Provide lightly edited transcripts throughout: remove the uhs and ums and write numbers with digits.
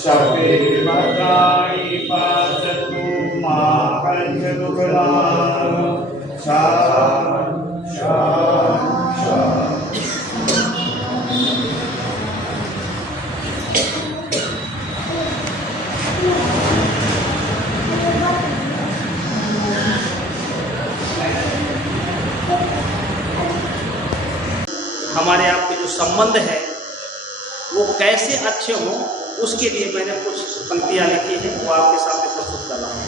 सर्वे भद्राणि पश्यन्तु मा कश्चित् दुःखभाग् शान्ति शान्ति। हमारे आपके जो संबंध है वो कैसे अच्छे हों, उसके लिए मैंने कुछ पंक्तियाँ लिखी हैं, वो आपके सामने प्रस्तुत कर रहा हूँ।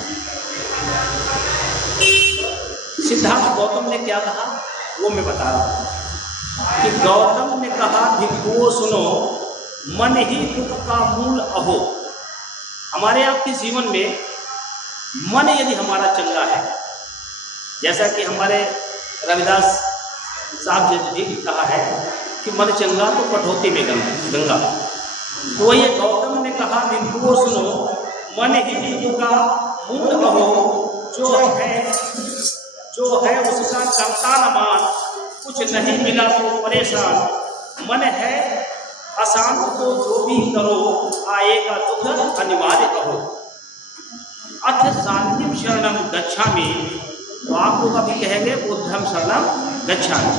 सिद्धार्थ गौतम ने क्या कहा वो मैं बता रहा हूँ कि गौतम ने कहा भिक्षुओं सुनो, मन ही दुख का मूल अहो। हमारे आपके जीवन में मन यदि हमारा चंगा है, जैसा कि हमारे रविदास साहब जी कहा है कि मन चंगा तो कठौती में गंगा, तो ये गौतम ने कहा भिक्षुओं सुनो, मन ही दुख का मूल अहो। जो है उसका करता न मान, कुछ नहीं मिला तो परेशान। मन है अशांत तो जो भी करो, आएगा दुख अनिवार्य कहो। अथ शांतिम शरणम गच्छामि, तो आप लोग अभी कहेंगे बुद्धम शरणम गच्छामि।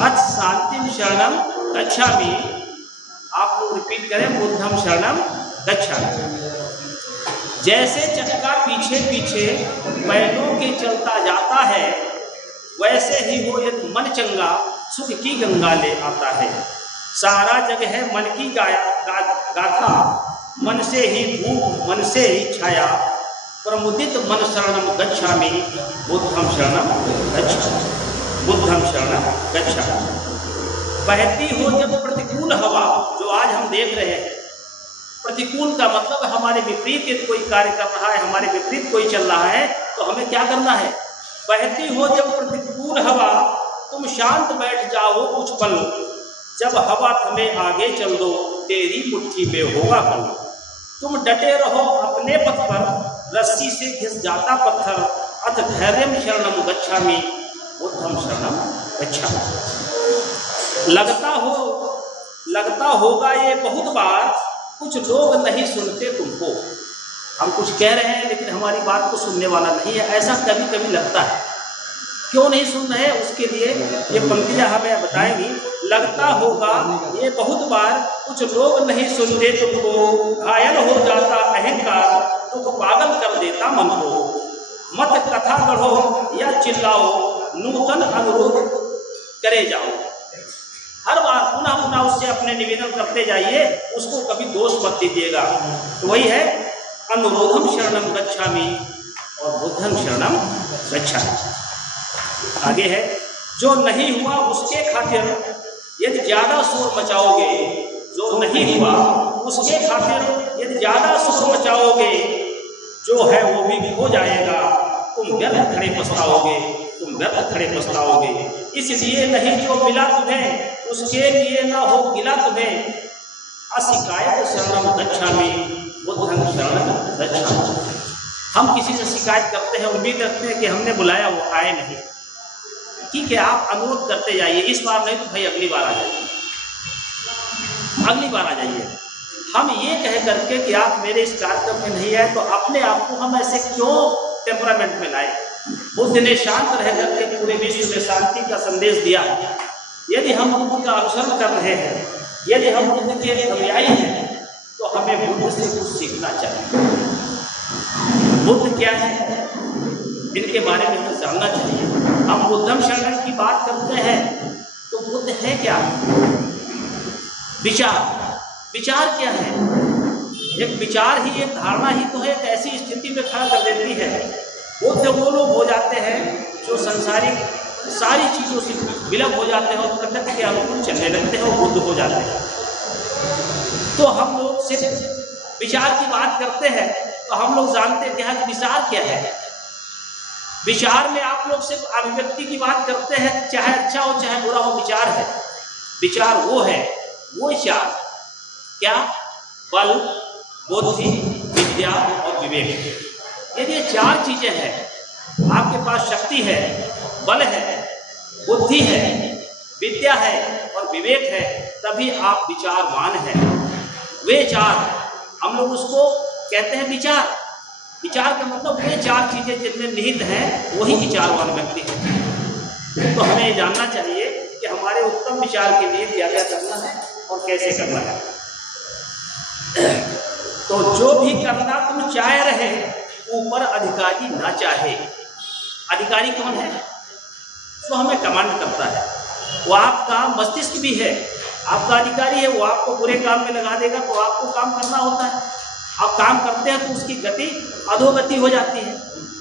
अथ शांतिम शरणम गच्छामि, आप लोग रिपीट करें बुद्धम शरणम गच्छामि। जैसे चक्का पीछे पीछे बैलों के चलता जाता है, वैसे ही हो यदि मन चंगा, सुख की गंगा ले आता है। सारा जग है मन की गाथा, मन से ही धूप मन से ही छाया। प्रमुदित मन शरणम गच्छामि, बुद्धम शरणम गच्छामि, बुद्धम शरणम गच्छामि। बहती हो जब प्रतिकूल हवा, जो आज हम देख रहे हैं, प्रतिकूल का मतलब हमारे विपरीत कोई कार्य कर रहा है, हमारे विपरीत कोई चल रहा है, तो हमें क्या करना है। बहती हो जब प्रतिकूल हवा, तुम शांत बैठ जाओ कुछ पल। जब हवा थमे आगे चल दो, तेरी मुट्ठी में होगा कल। तुम डटे रहो अपने पथ पर, रस्सी से घिस जाता पत्थर। अथ धैर्यम शरणम गच्छामि, बुद्धम शरणम गच्छामि। लगता होगा ये बहुत बार, कुछ लोग नहीं सुनते तुमको। हम कुछ कह रहे हैं लेकिन हमारी बात को सुनने वाला नहीं है, ऐसा कभी कभी लगता है। क्यों नहीं सुन रहे, उसके लिए ये पंक्तियाँ हमें बताएंगी। लगता होगा ये बहुत बार, कुछ लोग नहीं सुनते तुमको। घायल हो जाता अहंकार, तुम पागल कर देता मन को। मत कथा गढ़ो या चिल्लाओ, नूतन अनुरोध करे जाओ। हर बार पुनः पुनः उससे अपने निवेदन करते जाइए, उसको कभी दोष मत दीजिएगा। तो वही है अनुरोधम शरणम गच्छामि और बुद्धम शरणम गच्छामि। आगे है, जो नहीं हुआ उसके खातिर यदि ज्यादा शोर मचाओगे, जो नहीं हुआ उसके खातिर यदि ज्यादा शोर मचाओगे, जो है वो भी हो जाएगा। तुम व्यर्थ खड़े पछताओगे, तुम व्यर्थ खड़े पछताओगे। इसलिए नहीं जो मिला तुम्हें, उसके लिए ना हो गिला तुम्हें। अशिकायत शरणम गच्छामि, बुद्धं शरणम गच्छामि। हम किसी से शिकायत करते हैं, उम्मीद रखते हैं कि हमने बुलाया वो आए नहीं। ठीक है, आप अनुरोध करते जाइए, इस बार नहीं तो भाई अगली बार आ जाइए, अगली बार आ जाइए। हम ये कह करके कि आप मेरे इस कार्यक्रम में नहीं आए, तो अपने आप को हम ऐसे क्यों टेम्परामेंट में लाए। बुद्ध ने शांत रह करके पूरे विश्व में शांति का संदेश दिया। यदि हम बुद्ध का अनुसरण कर रहे हैं, यदि हम बुद्ध के अनुयायी हैं, तो हमें बुद्ध से कुछ सीखना चाहिए। बुद्ध क्या है, इनके बारे में तो जानना चाहिए। हम बुद्धम शरणम की बात करते हैं, तो बुद्ध है क्या। विचार क्या है। एक विचार ही, एक धारणा ही तो है, एक ऐसी स्थिति में खड़ा कर देती है। बुद्ध वो लोग हो जाते हैं जो संसारिक सारी चीज़ों से विलग हो जाते हैं और प्रकृति के अनुकूल चलने लगते हैं, वो बुद्ध हो जाते हैं। तो हम लोग सिर्फ विचार की बात करते हैं, तो हम लोग जानते हैं कि विचार क्या है। विचार में आप लोग सिर्फ अभिव्यक्ति की बात करते हैं, चाहे अच्छा हो चाहे बुरा हो, विचार है। विचार वो है, वो विचार क्या, बल, बुद्धि, विद्या और विवेक। यदि ये चार चीजें हैं, आपके पास शक्ति है, बल है, बुद्धि है, विद्या है और विवेक है, तभी आप विचारवान हैं। वे चार हम लोग उसको कहते हैं विचार। विचार का मतलब वे 4 चीज़ें जिनमें निहित हैं वही विचारवान व्यक्ति है। तो हमें ये जानना चाहिए कि हमारे उत्तम विचार के लिए क्या क्या करना है और कैसे करना है। तो जो भी करना तुम चाह रहे ऊपर अधिकारी ना चाहे। अधिकारी कौन है? जो हमें कमांड करता है, वो आपका मस्तिष्क भी है, आपका अधिकारी है। वो आपको बुरे काम में लगा देगा तो आपको काम करना होता है। आप काम करते हैं तो उसकी गति अधोगति हो जाती है,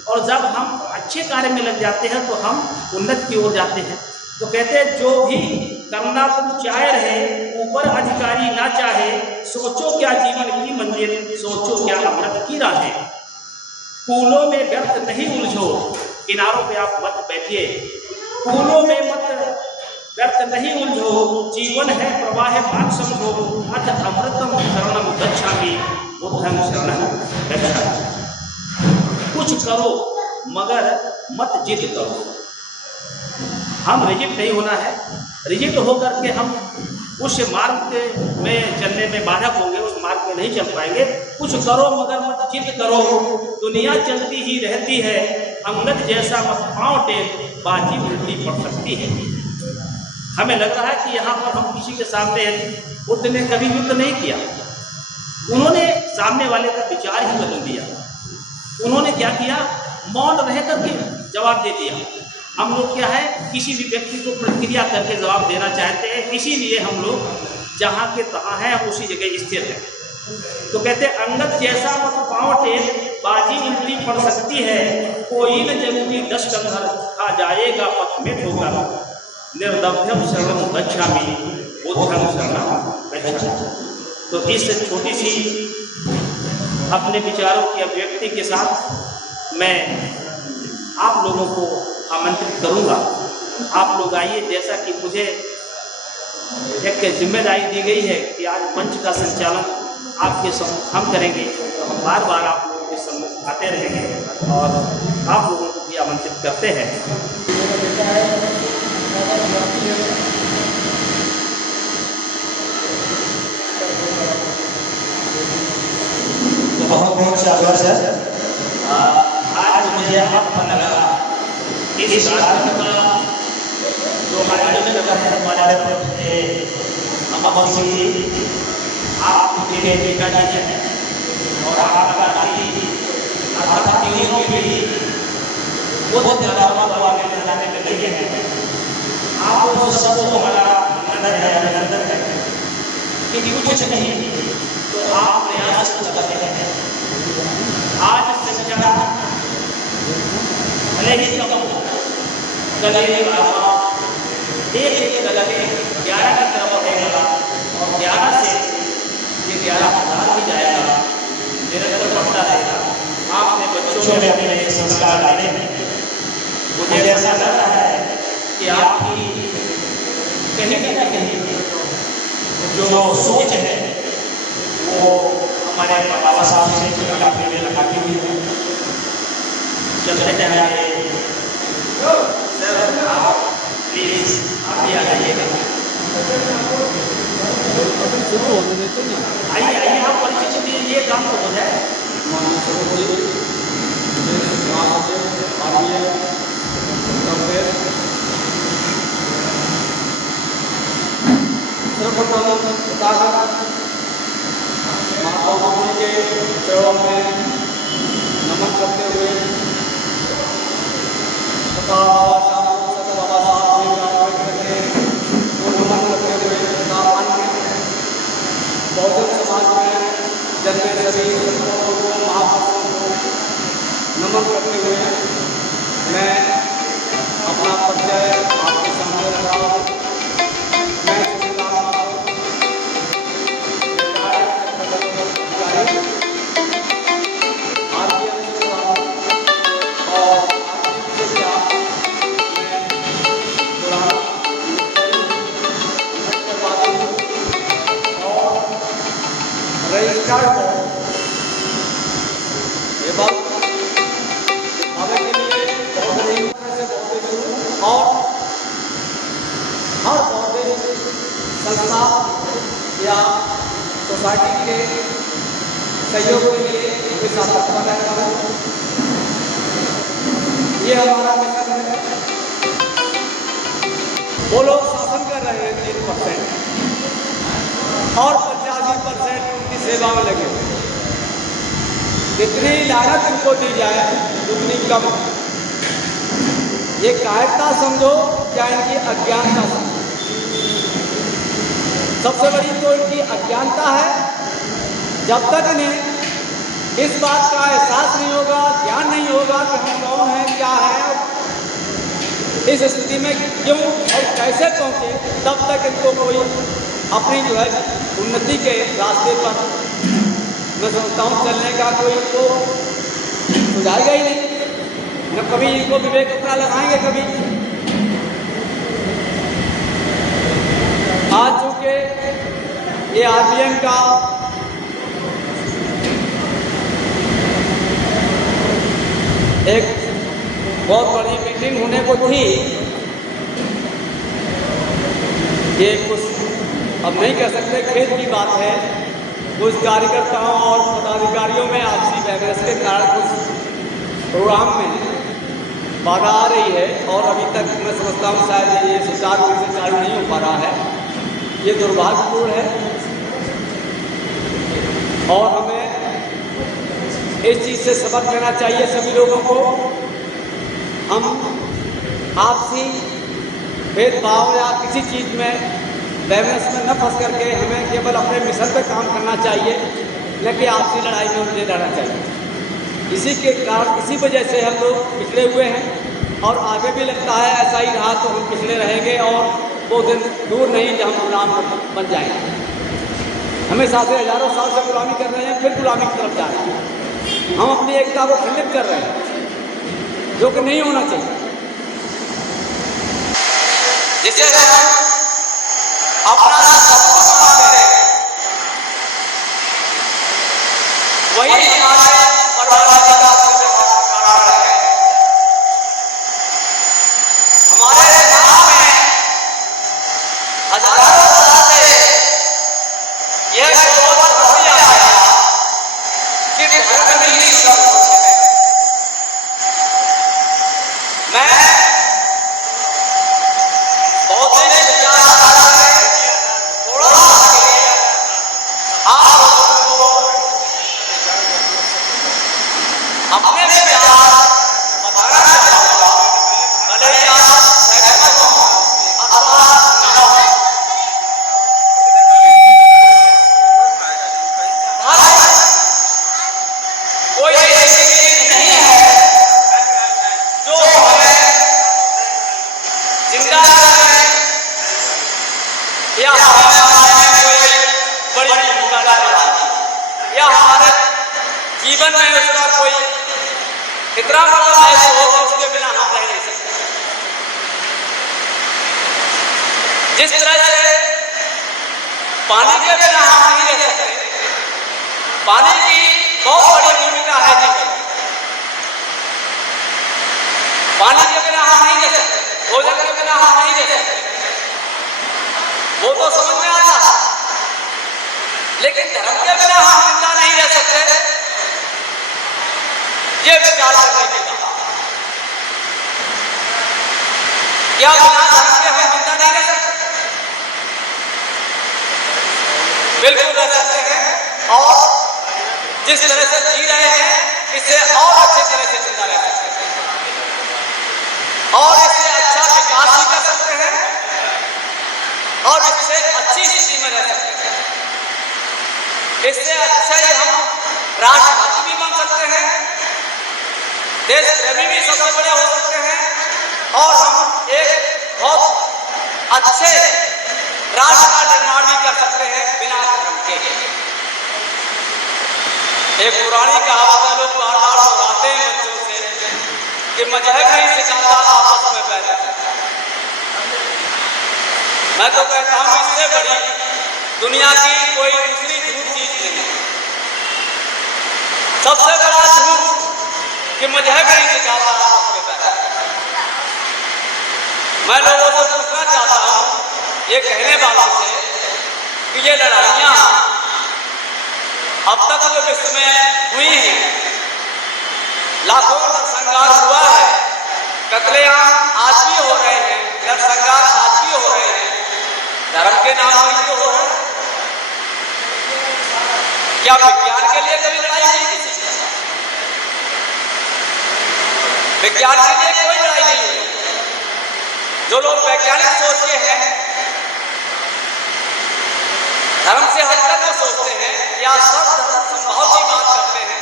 और जब हम अच्छे कार्य में लग जाते हैं तो हम उन्नति की ओर जाते हैं। तो कहते हैं जो भी करना तुम चाह रहे ऊपर अधिकारी ना चाहे, सोचो क्या जीवन की मंजिल, सोचो क्या अमृत की राहें। फूलों में व्यर्थ नहीं उलझो, किनारों पे आप मत बैठिए। फूलों में मत व्यर्थ नहीं उलझो, जीवन है प्रवाह मान समझो। अथ अमृतम शरणम गच्छामि, बुद्धं शरणं गच्छामि। कुछ करो मगर मत जिद करो। हम रिजिड नहीं होना है। रिजिड होकर के हम उस मार्ग में चलने में बाधक होंगे, उस मार्ग में नहीं चल पाएंगे। कुछ करो मगर मत जिद करो, दुनिया चलती ही रहती है। अंगद जैसा मत पाँव टेक, बाजी उल्टी पड़ सकती है। हमें लग रहा है कि यहाँ पर हम किसी के सामने, बुद्ध ने कभी युद्ध नहीं किया, उन्होंने सामने वाले का विचार ही बदल दिया। उन्होंने क्या किया? मौन रह करके जवाब दे दिया। हम लोग क्या है, किसी भी व्यक्ति को प्रतिक्रिया करके जवाब देना चाहते हैं, इसीलिए हम लोग जहाँ के तहाँ हैं, हम उसी जगह स्थिर हैं। तो कहते हैं अंगद जैसा मत पाँव टेक, बाजी उल्टी पड़ सकती है। कोई न जरूरी 10 कंधर खा जाएगा पथ में ठोकर। निर्दभ्यम शरणं गच्छामि, बुद्धं शरणं गच्छामि। तो इस छोटी सी अपने विचारों की अभिव्यक्ति के साथ मैं आप लोगों को आमंत्रित करूंगा। आप लोग आइए। जैसा कि मुझे एक जिम्मेदारी दी गई है कि आज मंच का संचालन आपके सम्मुख हम करेंगे, तो हम बार बार आप लोगों के सम्मुख आते रहेंगे और आप लोगों को भी आमंत्रित करते हैं। बहुत बहुत शाबाश है। आज मुझे अच्छा लगा इस कार्यक्रम का जो आयोजन कर रहे हैं हमारे अमर सिंह जी, आप उनके पिताजी हैं और आपका दादी अर्थात तीनों पीढ़ी बुद्ध धर्म को आगे बढ़ाने में लगे हैं। आप सबको हमारा अभिनंदन है कि कुछ नहीं तो आप प्रयास करते हैं। आज संख्या भले ही कम हो, गले एक गले 11 की तरफ बढ़ेगा और 11 से ये 11,000 भी जाएगा, निरंतर बढ़ता रहेगा। आपने बच्चों में अपने संस्कार डाले हैं। मुझे ऐसा लग रहा है कि आपकी कहीं ना कहीं जो सोच है वो हमारे बाबा साहब से काफी मेल खाती हुई है। चलते जाएंगे प्लीज आप भी आ जाइएगा। आइए आइए, आप परिचय दीजिए, काम तो हो जाए। महात्मा गांधी के चरणों में नमन करते हुए तथा बाबा साहब को नमन करते हुए तथा अन्य बहुजन समाज में जन्मे सभी संतों को, महापुरुषों को नमन करते हुए मैं अपना परिचय आपके सामने रखा हूँ। मैं रजिस्ट्रार को एवं हमें के लिए बहुत नहीं से बहुत और हर बौद्धिक संस्था या सोसाइटी के सहयोग के लिए उनके साथ तत्पर रहता हूँ। ये हमारा मिशन है। वो लोग शासन कर रहे हैं 3% और 85% उनकी सेवा में लगे हुए। जितनी लागत इनको दी जाए उतनी कम। ये कायरता समझो या इनकी अज्ञानता समझो। सबसे बड़ी तो इनकी अज्ञानता है। जब तक इन्हें इस बात का एहसास नहीं होगा, ज्ञान नहीं होगा कि हम कौन हैं, क्या है, इस स्थिति में क्यों और कैसे पहुंचे, तब तक इनको कोई अपनी जो है उन्नति के रास्ते पर मैं समझता हूँ चलने का कोई इनको सुझाएगा ही नहीं। न कभी इनको विवेक अपना लगाएंगे कभी। आज चूंकि ये आरबीएम का एक बहुत बड़ी मीटिंग होने को थी, ये कुछ अब नहीं कह सकते, खेद की बात है। कुछ कार्यकर्ताओं और पदाधिकारियों में आपसी बहस के कारण कुछ प्रोग्राम में बाधा आ रही है और अभी तक मैं समझता हूँ शायद ये सुचारू रूप से चालू नहीं हो पा रहा है। ये दुर्भाग्यपूर्ण है और हमें इस चीज़ से सबक लेना चाहिए सभी लोगों को। हम आपसी भेदभाव या किसी चीज़ में बहस में न फंस करके हमें केवल अपने मिशन पर काम करना चाहिए, न कि आपसी लड़ाई में उलझे रहना चाहिए। इसी के कारण इसी वजह से हम लोग पिछड़े हुए हैं और आगे भी लगता है ऐसा ही रहा तो हम पिछड़े रहेंगे और वो दिन दूर नहीं जब हम गुलाम बन जाएंगे। हमेशा से हजारों साल से गुलामी कर रहे हैं, फिर गुलामी की तरफ जा रहे हैं। हम अपनी एकता को खंडित कर रहे हैं, जो कि नहीं होना चाहिए। जिससे अपना सब कुछ मानते हैं, वही हमारे बर्बादी का कारण है। हमारे दिमाग में हजारों साल से यह सोच बढ़ती आ गया कि धर्म ही सब कुछ है। मैं बहुत ही अपने विचार बताना चाहूँगा, भले ही आप सहमत हो अथवा न हो। कोई ऐसी चीज नहीं है जो हमें जिंदा रखने या हमें मारने में कोई बड़ी भूमिका निभाती या हमारे जीवन में उसका कोई इतना बड़ा महत्व हो कि उसके बिना हम रह नहीं सकते। जिस तरह से पानी के बिना हम नहीं रह सकते, पानी की बहुत बड़ी भूमिका है जीवन में। पानी के बिना हम नहीं रह सकते, भोजन के बिना हम नहीं रह सकते, वो तो समझ में आता। लेकिन धर्म के बिना हम जिंदा नहीं रह सकते, ये विचार करने की बात। क्या बिना धर्म के हम जिंदा नहीं रह सकते? बिल्कुल रह सकते हैं और जिस तरह से जी रहे हैं इससे और अच्छी तरह से जिंदा रह सकते हैं और इससे अच्छा विकास भी कर सकते हैं और इससे अच्छी स्थिति में रह सकते हैं। इससे अच्छा ही हम राष्ट्रभक्त भी बन सकते हैं, देश प्रेमी भी सबसे बड़े हो सकते हैं और हम एक बहुत अच्छे राष्ट्र का निर्माण भी कर सकते हैं बिना धर्म के। एक पुरानी कहावत है, लोग बार बार दोहराते हैं बच्चों से कि मजहब नहीं सिखाता, आपस में पैदा करता है। मैं तो कहता हूँ इससे बड़ी दुनिया की कोई दूसरी झूठ चीज नहीं है। सबसे बड़ा झूठ कि मजहब नहीं सिखाता, आपस में पैदा करता है। मैं लोगों से पूछना चाहता हूँ ये कहने वालों से कि ये लड़ाइयाँ अब तक जो विश्व में हुई हैं, लाखों नरसंहार हुआ है, कत्लेआम आज भी हो रहे हैं, नरसंहार आज भी हो रहे हैं, धर्म के नाम पर ही तो हो रहे हैं। क्या विज्ञान के लिए कभी लड़ाई नहीं किसी से? विज्ञान के लिए कोई लड़ाई नहीं हुई। जो लोग वैज्ञानिक सोच के हैं, धर्म से हटकर जो सोचते हैं या सब धर्म संभाव की बात करते हैं,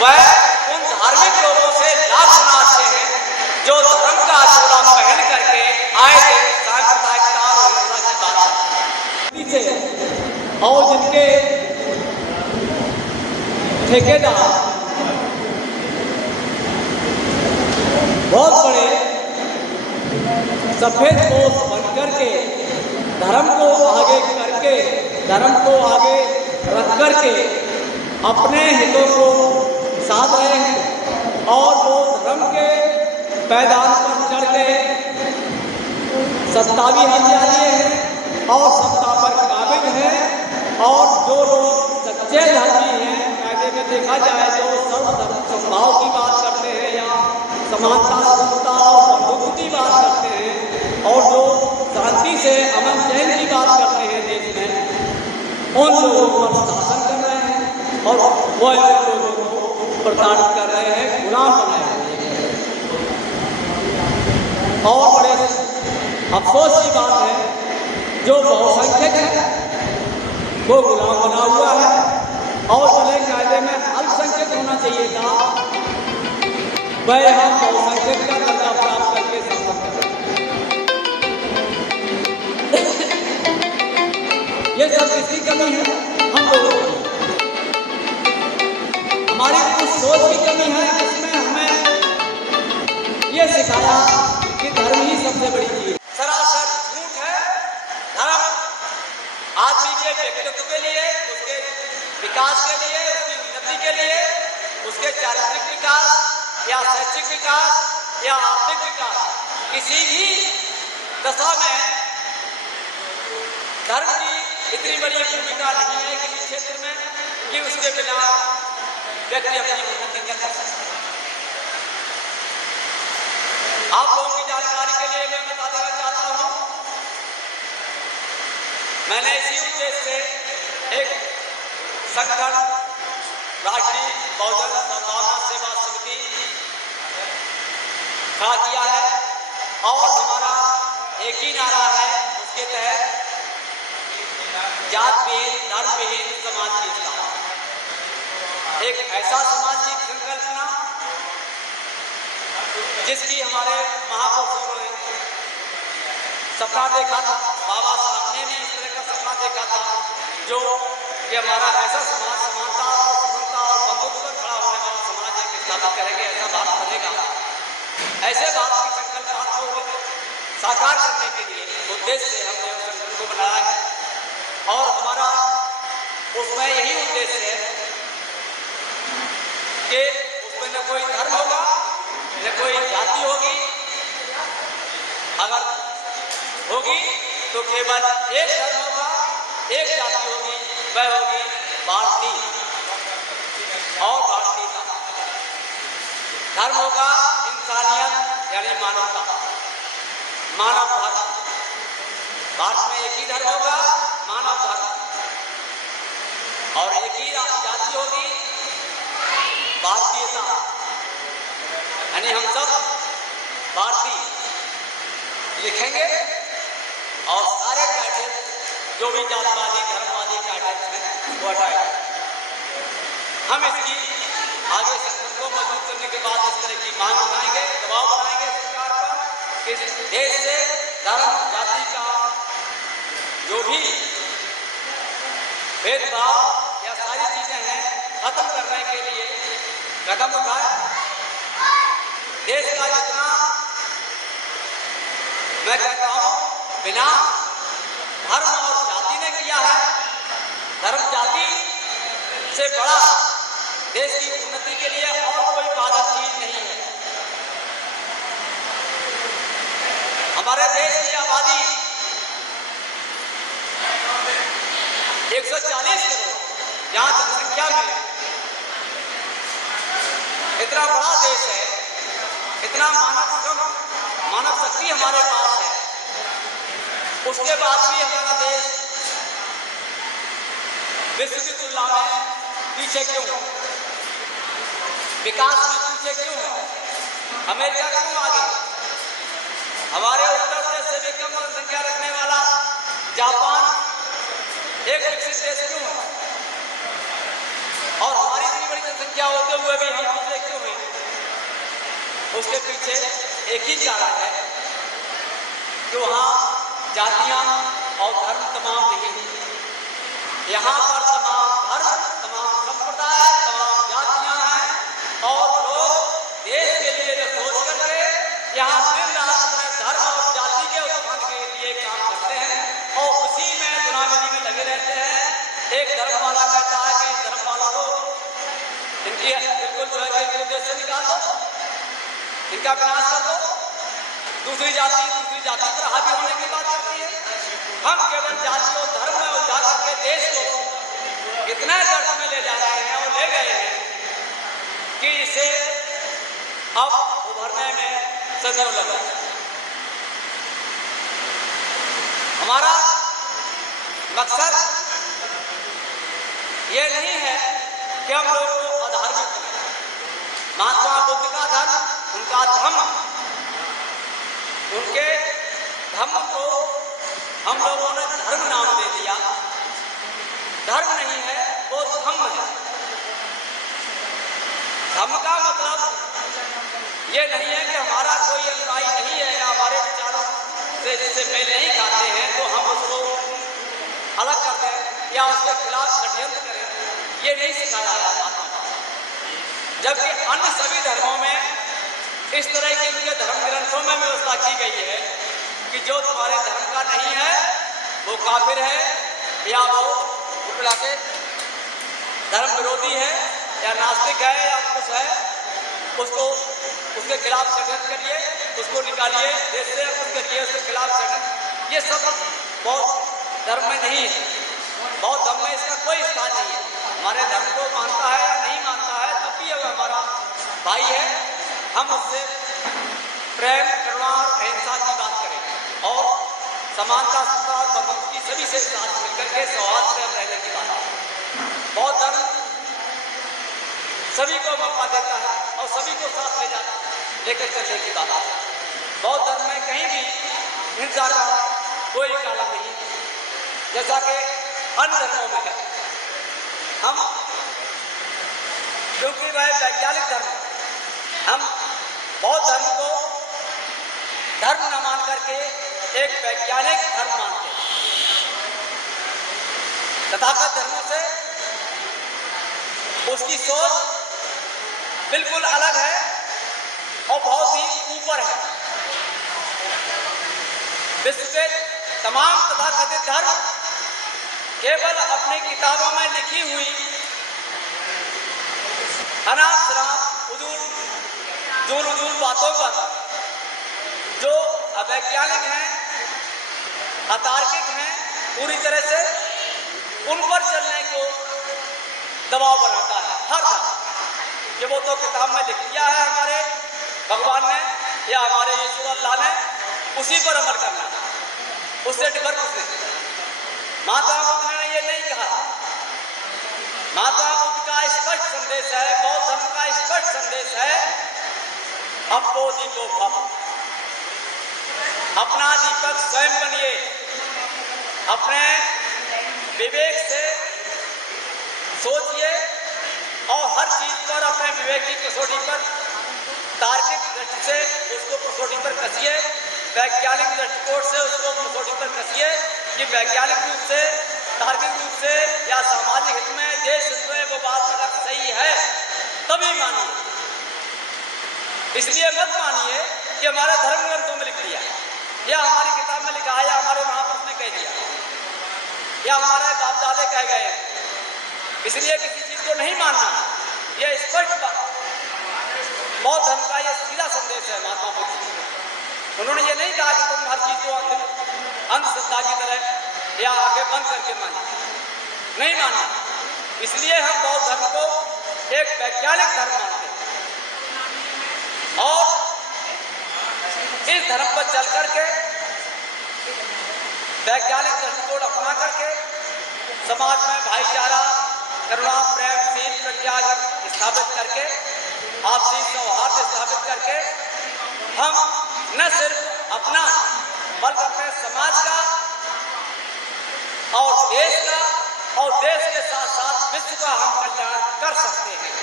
वह उन धार्मिक लोगों से लाख गुना अच्छे हैं जो धर्म का चोला पहन करके आए दिन सांप्रदायिकता और हिंसा की बात करते हैं। और जिनके ठेकेदार बहुत बड़े सफेद पोश बन करके धर्म को आगे करके, धर्म को आगे रख करके अपने हितों को साध रहे हैं और वो धर्म के पैदान पर चढ़ के सत्ता भी हासिल किए हैं और सत्ता पर काबिज हैं। और जो लोग सच्चे धर्मी हैं, कायदे में देखा जाए तो सर्वधर्म समभाव की बात करते हैं या समानता, समता और बंधुत्व की बात करते हैं और जो शांति से अमन चैन की बात करते हैं देश में, उन लोगों पर शासन कर रहे हैं और वह लोगों को प्रताड़ित कर रहे हैं, गुलाम बनाए हुए हैं। और बड़े अफसोस की बात है, जो बहुसंख्यक है वो गुलाम बना हुआ है और जिन्हें कायदे में अल्पसंख्यक होना चाहिए था, वह हम बहुसंख्यक का दर्जा प्राप्त करके शासन कर रहे हैं। ये सब किसकी कमी है? हम लोगों की। हमारी कुछ सोच की कमी है, जिसमें हमें ये सिखाया कि धर्म ही सबसे बड़ी चीज। सरासर झूठ है। धर्म आदमी के व्यक्तित्व के लिए, उसके विकास के लिए, उसकी उन्नति के लिए, उसके चारित्रिक विकास या शैक्षिक विकास या आर्थिक विकास, किसी भी दशा में धर्म की इतनी बड़ी भूमिका नहीं है किसी क्षेत्र में कि उसके बिना व्यक्ति अपनी उन्नति नहीं कर सकता। आप लोगों की जानकारी के लिए मैं बता देना चाहता हूं, मैंने इसी उद्देश्य से एक संगठन राष्ट्रीय बहुजन सद्भावना सेवा समिति खड़ा किया है और हमारा एक ही नारा है, उसके तहत जात विहीन, धर्म विहीन समाज की स्थापना। एक ऐसा समाज की संकल्पना जिसकी हमारे महापुरुषों ने सपना देखा था, बाबा साहब ने भी इस तरह का सपना देखा था, जो कि हमारा ऐसा समाज समानता और समता और बंधुत्व पर खड़ा होने वाला समाज एक स्थापित करेंगे, ऐसा भारत बनेगा। ऐसे भारत की संकल्पना को साकार करने के लिए उद्देश्य से हमने उस संगठन को बनाया है और हमारा उसमें यही उद्देश्य है कि उसमें न कोई धर्म होगा, न कोई जाति होगी, अगर होगी तो केवल एक धर्म होगा, एक जाति होगी, वह होगी भारतीय और भारतीयता। धर्म होगा इंसानियत यानी मानवता, मानव धर्म। भारत में एक ही धर्म होगा, मानव धर्म, और एक ही जाति होगी, भारतीयता, यानी हम सब भारतीय लिखेंगे और सारे टाइटल जो भी जातवादी धर्मवादी टाइटल्स हैं वो हटाएंगे। हम इसकी आगे संगठन को मजबूत करने के बाद इस तरह की मांग बनाएंगे, दबाव बनाएंगे सरकार पर कि देश से धर्म जाति का जो भी भेदभाव या सारी चीजें हैं खत्म करने के लिए कदम उठाए। देश का जितना मैं कहता हूं बिना धर्म और जाति ने किया है, धर्म जाति से बड़ा देश की उन्नति के लिए और कोई बाधक चीज नहीं है। हमारे देश की आबादी 140 करोड़, यहाँ जनसंख्या में इतना बड़ा देश है, इतना मानव शक्ति हमारे पास है, उसके बाद भी हमारा देश विश्व की तुलना में पीछे क्यों है? विकास में पीछे क्यों है? अमेरिका क्यों आगे? हमारे उत्तर प्रदेश से भी कम जनसंख्या रखने वाला जापान एक विकसित देश क्यों है? और हमारी इतनी बड़ी जनसंख्या होते हुए भी हम पीछे क्यों हैं? उसके पीछे एक ही कारण है कि वहाँ जातियां और धर्म तमाम नहीं है। यहाँ पर तमाम धर्म, तमाम संप्रदाय, तमाम जातियां हैं और लोग देश के लिए जो सोच करके यहाँ दिन रात अपने धर्म और जाति के उत्थान के लिए काम करते हैं और उसी में दुनामिनी में लगे रहते हैं। एक धर्म वाला कहता है कि धर्म वालों को इनकी बिल्कुल जो है इनके देश से निकाल दो, इनका विनाश कर दो। दूसरी जाति पर हावी होने की बात करती है। हम केवल जाति और धर्म में उलझा करके देश को इतना दर्द में ले जा रहे हैं और ले गए हैं कि इसे अब उभरने में सदियों लगा। हमारा मकसद ये नहीं है कि हम लोग को अधार्मिक बनाएं। महात्मा बुद्ध का धर्म, उनका धर्म, उनके धर्म को हम लोगों ने धर्म नाम दे दिया। धर्म नहीं है, वो धम्म है। धम्म का मतलब ये नहीं है कि हमारा कोई अनुयायी नहीं है या हमारे विचारों से जैसे मेल नहीं खाते हैं तो हम उसको अलग कर दें या उसके खिलाफ षड्यंत्र करें। ये नहीं सिखाया है महात्मा। जबकि अन्य सभी धर्मों में इस तरह के उनके धर्म ग्रंथों में व्यवस्था की गई है कि जो तुम्हारे धर्म का नहीं है वो काफिर है या वो मिला के धर्म विरोधी है या नास्तिक है या कुछ है, उसको उसके खिलाफ षड्यंत्र करिए, उसको निकालिए देश से, कुछ करिए उसके खिलाफ षड्यंत्र। ये सब बौद्ध धर्म में नहीं है। बौद्ध धर्म में इसका कोई स्थान नहीं है। हमारे धर्म को मानता है या नहीं मानता है तब भी वो हमारा भाई है। हम उससे प्रेम, करुणा और अहिंसा की बात करें और समानता, सत्ता और बंधुत्व की सभी से साथ मिलकर के सौहार्द से हम रहने की बात है। बौद्ध धर्म सभी को मौका देता है और सभी को साथ लेकर चलने की बात है। बौद्ध धर्म में कहीं भी हिंसा का कोई काला नहीं, जैसा कि अन्य धर्मों में है। हम क्योंकि वह वैज्ञानिक धर्म है, हम बौद्ध धर्म को धर्म न मान करके एक वैज्ञानिक धर्म मानते हैं। तथागत धर्मों से उसकी सोच बिल्कुल अलग है और बहुत ही ऊपर है। विश्व के तमाम तथाकथित धर्म केवल अपनी किताबों में लिखी हुई अनाप शनाप उजूल बातों पर जो अवैज्ञानिक हैं, अतार्किक हैं, पूरी तरह से उन पर चलने को दबाव बनाता है हर धर्म कि वो तो किताब में लिख दिया है हमारे भगवान ने या हमारे यीशु अल्लाह ने, उसी पर अमल करना, उससे डिफर कुछ नहीं। माता बुद्ध ने ये नहीं कहा। माता बुद्ध का स्पष्ट संदेश है, बौद्ध धर्म का स्पष्ट संदेश है, अपो दीपो भव, अपना दीपक स्वयं बनिए, अपने विवेक से सोचिए और हर चीज पर अपने विवेक की कसौटी पर तार्किक दृष्टि से उसको कसौटी पर कसिए, वैज्ञानिक दृष्टिकोण से उसको कसौटी पर कसिए कि वैज्ञानिक रूप से, तार्किक रूप से या सामाजिक हित में, देश हित में वो बात अगर सही है तभी मानिए। इसलिए मत मानिए कि हमारे धर्म ग्रंथों में लिख दिया या हमारी किताब में लिखा है या हमारे महापुरुष ने कह दिया या हमारे बाप दादे कह गए हैं, इसलिए किसी चीज को नहीं मानना। यह स्पष्ट बात बौद्ध धर्म का यह सीधा संदेश है महात्मा बुद्ध। उन्होंने ये नहीं कहा कि तुम हर चीज को अंधश्रद्धा की तरह या आगे बंद करके मानिए, नहीं मानना। इसलिए हम बौद्ध धर्म को एक वैज्ञानिक धर्म मानते हैं और इस धर्म पर चल करके वैज्ञानिक दृष्टिकोण अपना करके समाज में भाईचारा, करुणा, प्रेम, शील, प्रज्ञा स्थापित करके, आपसी सौहार्द स्थापित करके हम न सिर्फ अपना बल्कि अपने समाज का और देश का और देश के साथ साथ विश्व का हम कल्याण कर सकते हैं।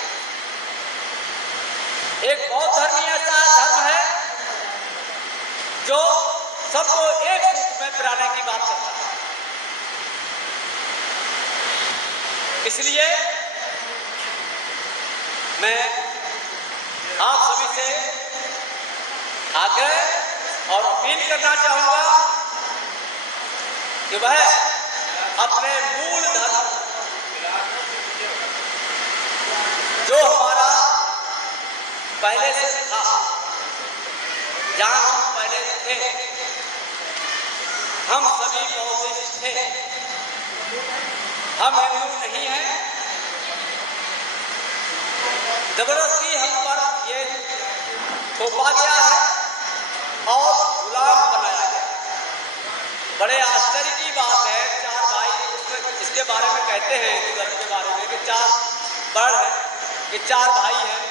एक बौद्ध धर्म ऐसा धर्म है जो सबको एक सूत्र में पिराने की बात करता है। इसलिए मैं आप सभी से आग्रह और अपील करना चाहूंगा कि वह अपने मूल धर्म जो हमारा पहले से था, जहां हम पहले थे, हम सभी बौद्धिस्ट थे, हम हिंदू नहीं हैं। जबरदस्ती हम पर ये थोपा गया है और गुलाम बनाया गया। बड़े आश्चर्य की बात है, चार भाई इसके बारे में कहते हैं, हिंदू धर्म के बारे में कि चार बड़ हैं, कि चार भाई हैं,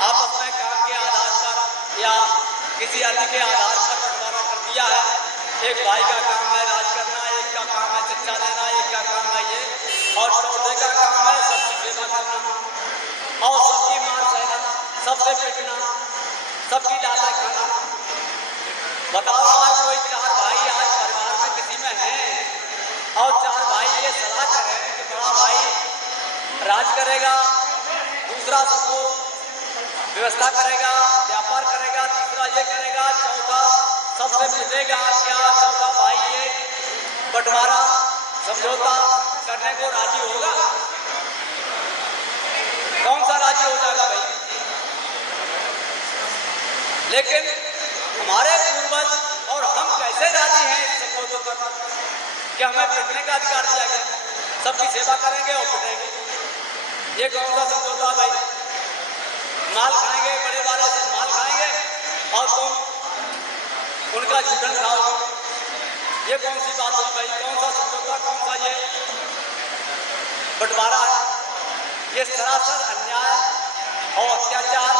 आपस में काम के आधार पर या किसी अन्य के आधार पर बंटवारा कर दिया है। एक भाई का काम है राज करना, एक का काम है शिक्षा देना, एक का काम है ये, और चौथे का काम है सबकी सेवा करना और सबकी मार सहना, सबसे पिटना, सबकी डालें खाना। बताओ आज कोई चार भाई आज परिवार में किसी में है और चार भाई ये सलाह करें कि बड़ा भाई राज करेगा, दूसरा सबको व्यवस्था करेगा, व्यापार करेगा, तीसरा ये करेगा, चौथा सबसे पिटेगा, क्या चौथा भाई ये बंटवारा समझौता करने को राजी होगा? कौन सा राजी हो जाएगा भाई? लेकिन हमारे पूर्वज और हम कैसे राजी हैं इस समझौते पर कि हमें पिटने का अधिकार दिया गया, सबकी सेवा करेंगे और पिटेंगे? ये कौन सा समझौता भाई? माल खाएंगे, बड़े वाले से माल खाएंगे और तुम उनका जूठन खाओगे। ये कौन सी बात हुई भाई? कौन सा समझौता, कौन सा ये बंटवारा है? ये सरासर अन्याय और अत्याचार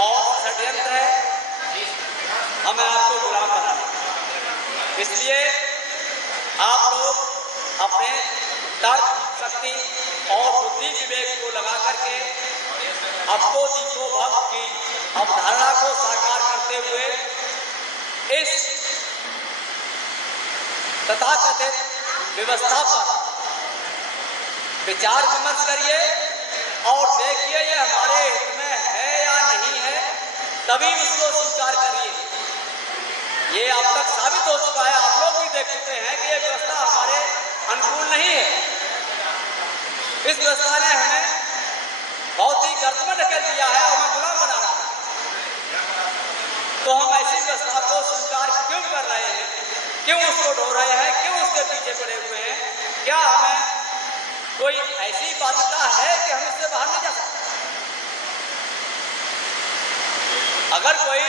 और षड्यंत्र है हमें आपको गुलाम बनाना। इसलिए आप लोग अपने तर्क शक्ति और बुद्धि विवेक को लगा करके आपको दीपो भव की अवधारणा को साकार करते हुए इस तथाकथित व्यवस्था पर विचार विमर्श करिए और देखिए ये हमारे हित में है या नहीं है, तभी उसको स्वीकार करिए। ये अब तक साबित हो चुका है, आप लोग भी देख चुके हैं कि ये व्यवस्था हमारे अनुकूल नहीं है। इस व्यवस्था ने हमें बहुत ही गर्त में ढकेल दिया है और हमें गुलाम बना रहा है। तो हम ऐसी व्यवस्था को स्वीकार क्यों कर रहे हैं, क्यों उसको ढो रहे हैं, क्यों उसके पीछे पड़े हुए हैं? क्या हमें कोई ऐसी बाध्यता है कि हम इससे बाहर नहीं जा सकते? अगर कोई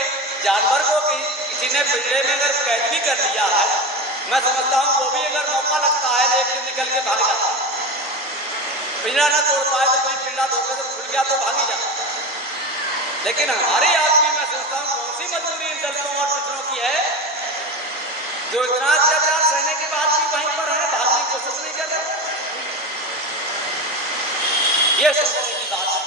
जानवर को किसी ने पिंजरे में अगर कैद भी कर लिया है, मैं समझता हूँ वो भी अगर मौका लगता है एक दिन निकल के भाग जाता है। पिंजरा ना तोड़ पाए तो कोई पिंजरा धोखे तो खुल गया तो भागी जाता। लेकिन हमारी आपकी मैं सोचता हूँ कौन सी मजबूरी इन दलितों और पिछड़ों की है जो इतना अत्याचार सहने के बाद भी वहीं पर है, भागने की कोशिश नहीं कर रहे? ये सोचने की बात है।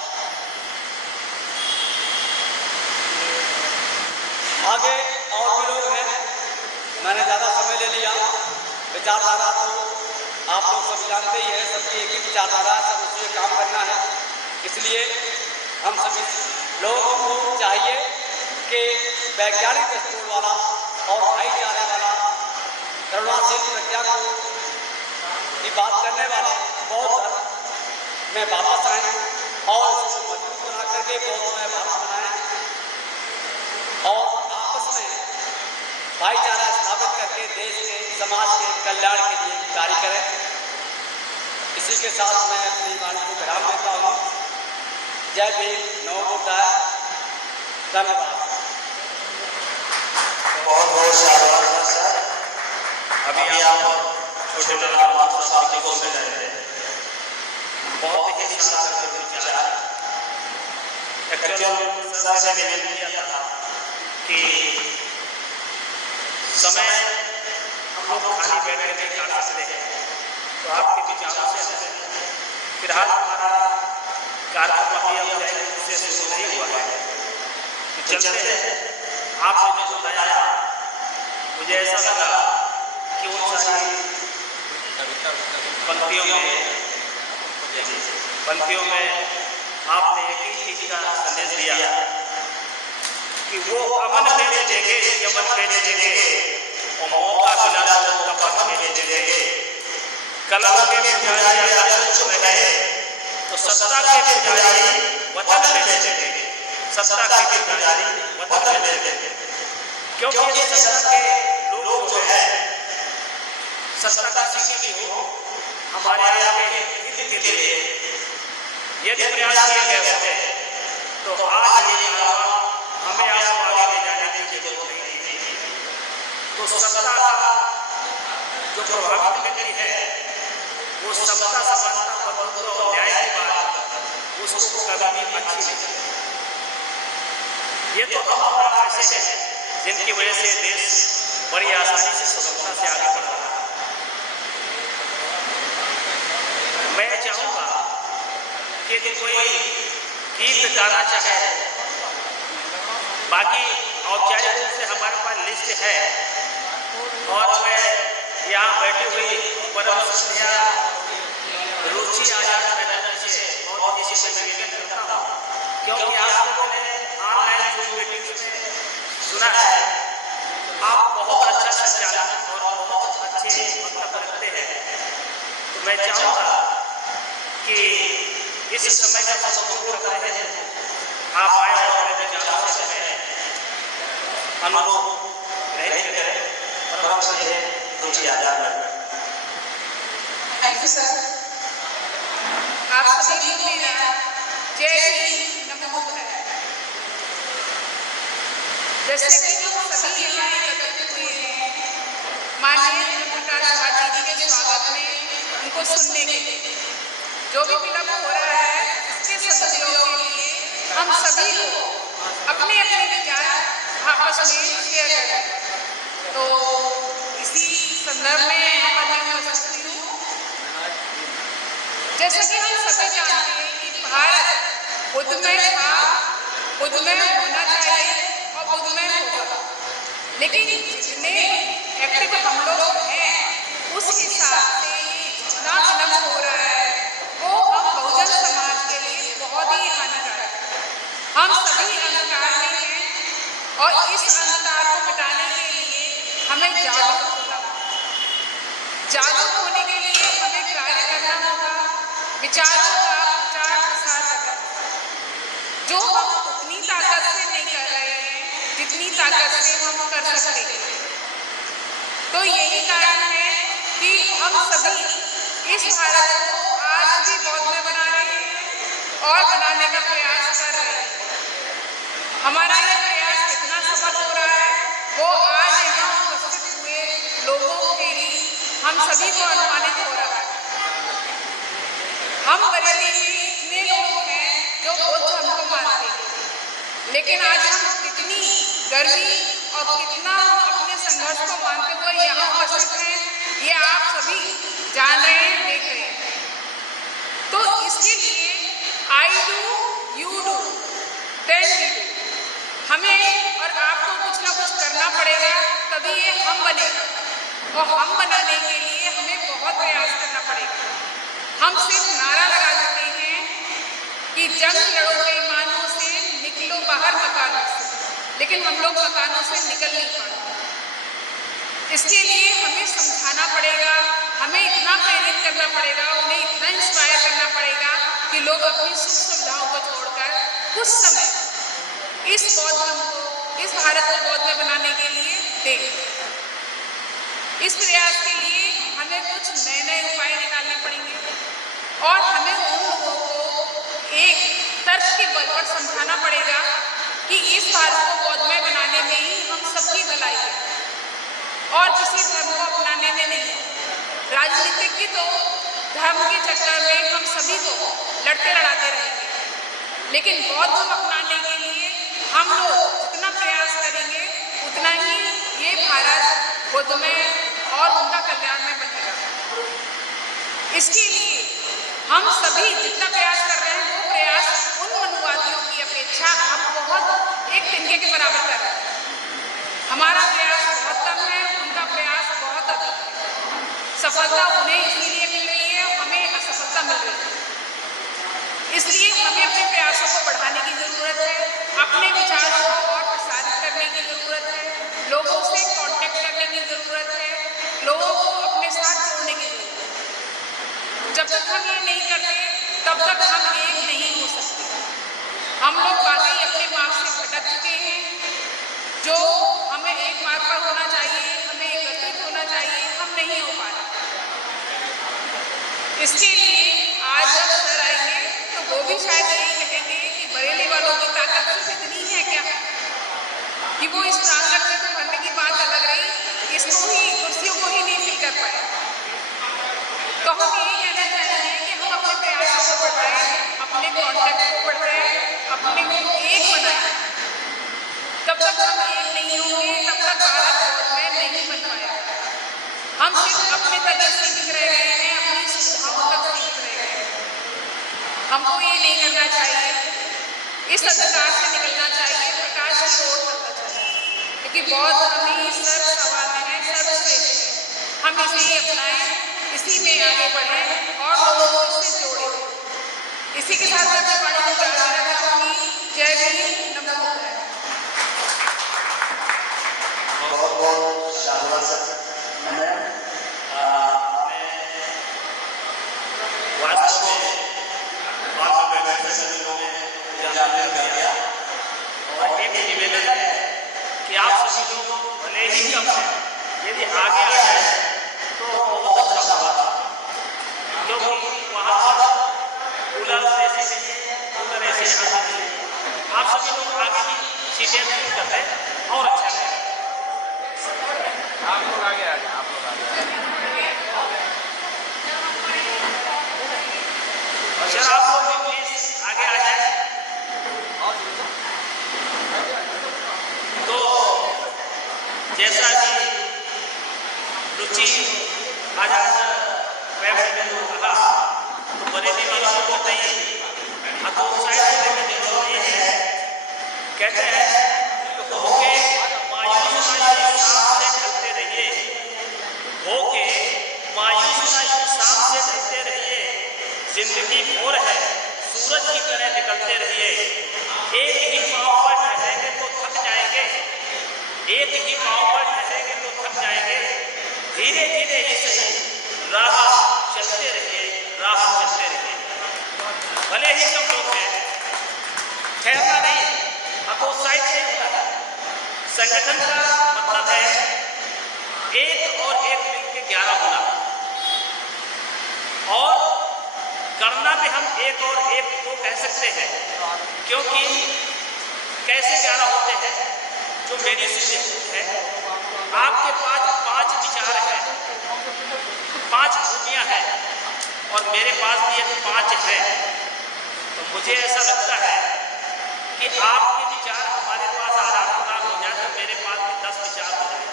आगे और भी लोग हैं, मैंने ज़्यादा समय ले लिया। विचारधारा तो आप लोग सब जानते ही हैं, सबकी एक ही विचारधारा, सब उसी काम करना है। इसलिए हम सभी लोगों को चाहिए कि वैज्ञानिक दृष्टिकोण वाला और भाईचारे वाला, करुणाशील प्रज्ञा की बात करने वाले बौद्ध धर्म में वापस आए और इसको मजबूत बना करके बौद्ध में भारत बनाए और आपस में भाईचारा स्थापित करके देश के समाज के कल्याण के लिए कार्य करें। इसी के साथ मैं अपनी वाणी को विराम देता हूँ। जय भीम, नमो बुद्धाय, धन्यवाद। बहुत बहुत साधुवाद सर। अभी आप छोटे माता साहब को सुन रहे थे, बहुत ही शानदार विचार। एक्चुअली सर से मैंने किया था कि समय हम लोग खाली बैठ के नहीं काट सकते हैं, तो आपके विचारों से फिलहाल हमारा कार्यक्रम अभी अब से शुरू नहीं हुआ है, तो चलते हैं। आपने जो बताया मुझे ऐसा लगा कि उन सारी पंक्तियों में आपने एक ही चीज का संदेश दिया कि वो अमन देने देंगे, यमन देने देंगे, और मौका मिला तो कपट देने देंगे। कलम के पुजारी अगर चुप रहे तो सत्ता के पुजारी वतन देने देंगे, सत्ता के पुजारी वतन देने देंगे। क्योंकि सत्ता के लोग जो है सत्ता किसी की हो, हमारे यहाँ के हित के लिए यदि प्रयास किए गए होते तो आज ये हमें आपको आगे ले जाने की जरूरत नहीं थी। तो सत्ता का जो प्रभावित व्यक्ति है वो समता, समानता, बंधुत्व और न्याय की बात उसको कभी भी अच्छी नहीं लगती। ये तो हम ऐसे हैं जिनकी वजह से देश बड़ी आसानी से स्वतंत्रता से आगे बढ़ रहा है। मैं चाहूँगा कि कोई गीत गाना चाहे, बाकी औपचारिक रूप से हमारे पास लिस्ट है, और मैं यहाँ बैठी हुई परम श्रद्धेय रुचि आजाद मैडम से बहुत इसी से निवेदन करता हूँ, क्योंकि आप लोगों ने ऑनलाइन जूम मीटिंग में सुना है, आप बहुत अच्छा संचालन और बहुत अच्छे वक्तव्य रखते हैं। तो मैं चाहूँगा कि इस समय का सदुपयोग कर रहे हैं, आप आए और अपने विचारों से हमें अनुभव ग्रहण करें। परम श्रद्धेय रुचि आजाद मैडम। Thank you sir. आप सभी को मेरा जय हिंद, नमो बुद्धाय। जैसे कि हम सभी यहाँ एकत्रित हुए हैं माननीय प्रकाश भारती जी के स्वागत में, उनको सुनने के लिए जो भी विलंब हो रहा है इसके सदुपयोग के लिए हम सभी को अपने अपने विचार आपस में शेयर करें। तो इसी संदर्भ में हम मैं उपस्थित हूँ। जैसा कि हम सभी जानते हैं कि भारत बुद्धमय था, बुद्धमय होना चाहिए और बुद्धमय होगा, लेकिन जितने एक्टिव हम लोग हैं उस हिसाब से जितना विलंब हो रहा है वो हम बहुजन समाज के लिए बहुत ही हानिकारक है। हम सभी अंधकार में हैं और इस अंधकार को मिटाने के लिए हमें जागरूक होना होगा। जागरूक होने के लिए हमें कार्य करना होगा, विचारों का प्रचार प्रसार करना होगा, जो हम उतनी ताकत से नहीं कर रहे हैं जितनी ताकत से हम कर सकते हैं। तो यही कारण है कि हम सभी इस भारत को आज भी बौद्धमय बना रहे हैं और बनाने का प्रयास कर रहे हैं। हमारा यह प्रयास कितना सफल हो रहा है वो आज यहाँ उपस्थित हुए लोगों के ही हम सभी को अनुमानित हो रहा है। हम बरेली में इतने लोग हैं जो बुद्ध धर्म को मानते हैं, लेकिन आज हम कितनी गर्मी और कितना अपने संघर्ष को मानते हुए यहाँ उपस्थित हैं ये आप सभी जान रहे हैं, देख रहे हैं। तो इसके लिए I do, you do, then we do, हमें और आपको कुछ ना कुछ करना पड़ेगा, तभी ये हम बनेगा। और हम बनाने के लिए हमें बहुत प्रयास करना पड़ेगा। हम सिर्फ नारा लगा सकते हैं कि जंग लड़ो बेईमानों से, निकलो बाहर मकानों से, लेकिन हम लोग मकानों से निकल नहीं पाते। इसके लिए हमें समझाना पड़ेगा, हमें इतना प्रेरित करना पड़ेगा, उन्हें इतना इंस्पायर करना पड़ेगा कि लोग अपनी सुख सुविधाओं को छोड़कर कुछ समय इस बौद्ध धर्म को, इस भारत को बौद्ध में बनाने के लिए दें। इस प्रयास के लिए हमें कुछ नए नए उपाय निकालने पड़ेंगे। और हमें उन लोगों को एक तर्क के बल पर समझाना पड़ेगा कि इस भारत को बौद्धमय बनाने में ही हम सबकी भलाई है और किसी धर्म को अपनाने में नहीं। राजनीतिज्ञ तो धर्म के चक्कर में हम सभी को लड़ते लड़ाते रहेंगे, लेकिन बौद्ध धर्म अपनाने के लिए हम लोग जितना प्रयास करेंगे उतना ही ये भारत बौद्धमय और उनका कल्याण में बनेगा। इसके लिए हम सभी जितना प्रयास कर रहे हैं वो प्रयास उन मनुवादियों की अपेक्षा हम बहुत एक तिनके के बराबर कर रहे हैं। हमारा प्रयास बहुत कम है, उनका प्रयास बहुत अधिक है। सफलता उन्हें इसीलिए मिल रही है, हमें असफलता मिल रही है। इसलिए हमें अपने प्रयासों को बढ़ाने की ज़रूरत है, अपने विचारों को और प्रसारित करने की ज़रूरत है, लोगों से कांटेक्ट करने की ज़रूरत है, लोगों को अपने साथ जोड़ने की ज़रूरत है। जब तक हम ये नहीं करते तब तक हम एक नहीं हो सकते। हम लोग वाकई अपने मार्ग से भटक चुके हैं। जो हमें एक मार्ग पर होना चाहिए, हमें एकत्रित होना चाहिए, हम नहीं हो पा रहे। इसके लिए आज जब सर आएंगे तो वो भी शायद यही कहेंगे कि बरेली वालों की ताकत सिर्फ इतनी है क्या कि वो इस प्रांगण में भरने की बात अलग रही, इसको ही कुर्सियों को ही नहीं फिल कर पाए। तो हम यही कहना चाहेंगे कि हम अपने प्रयासों को बढ़ाएं, अपने कॉन्टैक्ट को बढ़ाएं, अपने को एक बनाएं। जब तक हम एक नहीं होंगे तब तक भारत बौद्धमय नहीं बन पाएगा। हम सिर्फ अपने तक सीमित रह गए हैं, अपनी सुविधाओं तक सीमित रह गए हैं। हमको ये नहीं करना चाहिए, इस अंधकार से निकलना चाहिए, प्रकाश की ओर चलना चाहिए, क्योंकि बौद्ध धर्म ही सर्वसामान्य है, सर्वश्रेष्ठ है। हम इसे ही अपनाएं, इसी में आगे बढ़ें और लोगों को इससे जोड़ें। इसी के साथ मैं अपने बाणी को जारी रखना चाहूँगी। जय भीम, नमो बुद्धाय। बहुत बहुत शाबाश। वास्तव में बात में बैठे सभी लोगों ने जानने कर दिया और एक निवेदन है कि आप सभी लोग भले ही कम हैं, यदि आगे आ जाए तो बहुत अच्छा होगा, क्योंकि वहाँ पर कूलर ऐसे आप सभी लोग आगे भी सीटें फिल करते हैं और अच्छा है। आप लोग आगे आ जाए, आप लोग आगे सर आप लोग भी प्लीज आगे आ जाए। तो जैसा कि रुचि आजाद कहा तो बरेली वालों को बताइए, हतोत्साहित होने की जरूरत नहीं है। कहते हैं होके मायूस शाम से ढलते रहिए, होके मायूस शाम से ढलते रहिए, जिंदगी भोर है सूरज की तरह निकलते रहिए। एक ही पाँव पर ठहरेंगे तो थक जाएंगे, एक ही पाँव पर ठहरेंगे तो थक जाएंगे। धीरे धीरे ही सही राह चलते रहिए, राह चलते रहिए। भले ही कम लोग हैं, ठहरना नहीं, हतोत्साहित नहीं होता। संगठन का मतलब है एक और एक मिलकर 11 होना, और करना भी हम एक और एक को कह सकते हैं, क्योंकि कैसे 11 होते हैं। जो मेरी सोच है, आपके पास 5 विचार हैं, 5 खूबियां हैं, और मेरे पास भी ये 5 है। तो मुझे ऐसा लगता है कि आपके विचार हमारे पास आदान प्रदान हो जाए तो मेरे पास भी 10 विचार हो जाए,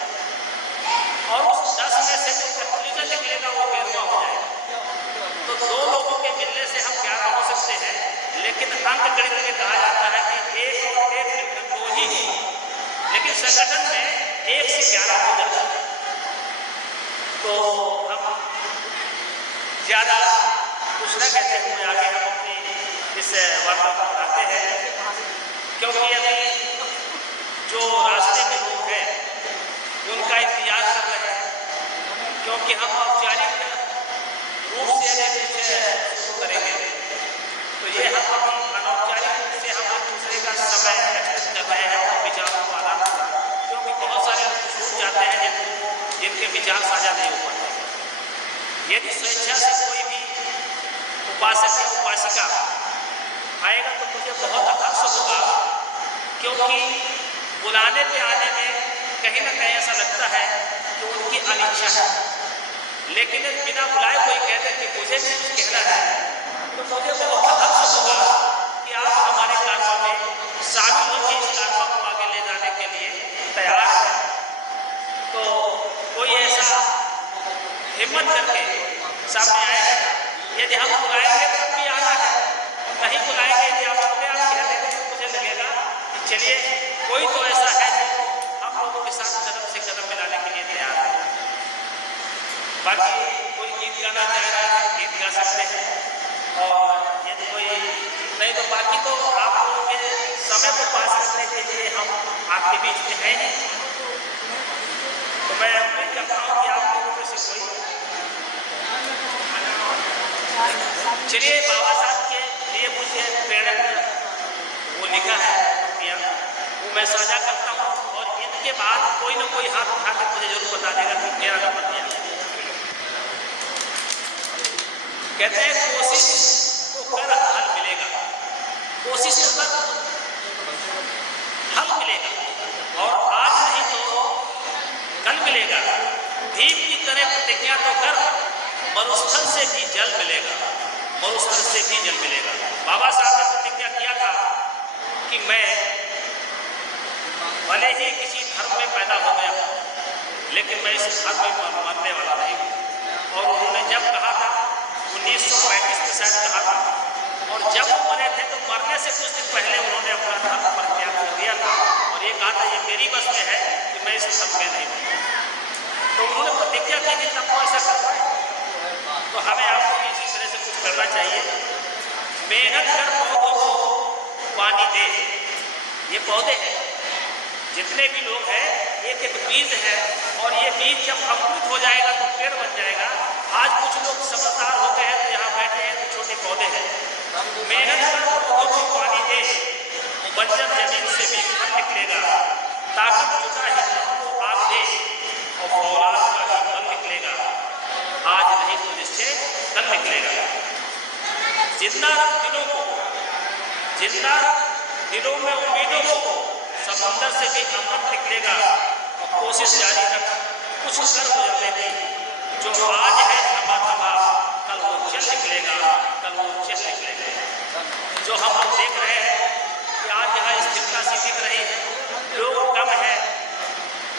और उस 10 में से जो कंक्लूजन निकलेगा वो 11वां हो जाएगा। तो 2 लोगों के मिलने से हम 11 हो सकते हैं, लेकिन अंक गणित में कहा जाता है कि 1 और 1 मिलकर 2 ही हो, लेकिन संगठन में 1 से 11 हो जाता है। तो हम ज़्यादा कुछ न कहते हुए आगे हम अपनी इस वार्ता को बढ़ाते हैं, क्योंकि यदि जो रास्ते के लोग हैं उनका इंतजार कर रहे हैं, क्योंकि हम औपचारिक रूप से कुछ शुरू करेंगे तो ये हम अनौपचारिक रूप से हम एक दूसरे का समय व्यतीत कर रहे हैं और विचारों को आदान प्रदान, क्योंकि बहुत सारे लोग छूट जाते हैं जिनके विचार साझा नहीं हो पाते। यदि स्वेच्छा से कोई भी उपासक या उपासिका आएगा तो मुझे बहुत हर्ष होगा, क्योंकि बुलाने पे आने में कहीं ना कहीं ऐसा लगता है कि उनकी अनिच्छा है। लेकिन बिना बुलाए कोई कहते कि मुझे भी कुछ कहना है, तो मुझे बहुत हर्ष होगा कि आप हमारे कार्यों में शामिल होकर इस कार्यों को आगे ले जाने के लिए तैयार हैं। तो कोई ऐसा हिम्मत करके सामने आएगा। यदि हम बुलाएंगे तब भी आना है, नहीं बुलाएंगे यदि आप अपने आप कह देंगे तो मुझे लगेगा कि चलिए कोई तो ऐसा है जो हम लोगों के साथ कदम से कदम मिलाने के लिए तैयार है। बाकी कोई गीत गाना चाह रहा है, गीत गा सकते हैं, और यदि कोई नहीं तो बाकी तो आप लोगों के समय को पास करने के लिए हम आपके बीच में हैं नहीं। तो मैं उम्मीद करता हूँ कि आप लोगों में से कोई चलिए बाबा साहब के लिए मुझे प्रेरक वो लिखा है वो मैं साझा करता हूँ, और इनके बाद कोई ना कोई हाथ उठा के मुझे जरूर बता देगा कि मेरा नंबर दिया। कहते हैं कोशिश तो कर हल मिलेगा, कोशिश तो कर हल मिलेगा, और आज नहीं तो कल मिलेगा। भीम की तरह प्रतिज्ञा तो कर, मरुस्थल से भी जल मिलेगा, मरुस्थल से भी जल मिलेगा। बाबा साहब ने प्रतिज्ञा किया था कि मैं भले ही किसी धर्म में पैदा हो गया, लेकिन मैं इस धर्म में मरने वाला नहीं हूँ। और उन्होंने जब कहा था 1935 में शायद कहा था, और जब वो मरे थे तो मरने से कुछ दिन पहले उन्होंने अपना धर्म परित्याग कर दिया था, और ये कहा था ये मेरी बस में है कि मैं इस धर्म में नहीं हूँ। तो उन्होंने प्रतिज्ञा की कि तब ऐसा करना है, तो हमें आपको भी इसी तरह से कुछ करना चाहिए। मेहनत कर पौधों को पानी दे, ये पौधे हैं, जितने भी लोग हैं एक एक बीज है, और ये बीज जब अंकुरित हो जाएगा तो पेड़ बन जाएगा। आज कुछ लोग समझदार होते हैं तो यहाँ बैठे हैं तो छोटे पौधे हैं। मेहनत कर पौधों को पानी दे, बंजर जमीन से भी फल निकलेगा, ताकत जुटा हिम्मत को आग दे, और औलाद का भी फल निकलेगा। आज नहीं तो निश्चय कल निकलेगा। जिंदा रख दिलों को, जिंदा रख दिलों में उम्मीदों को, समंदर से भी अमृत निकलेगा। और कोशिश जारी रख कुछ कर गुजरने की, जो आज है थमा थमा कल वो चल निकलेगा, कल वो चल निकलेगा। जो हम लोग देख रहे हैं कि आज यहाँ स्थिरता सी दिख रही है, लोग कम है,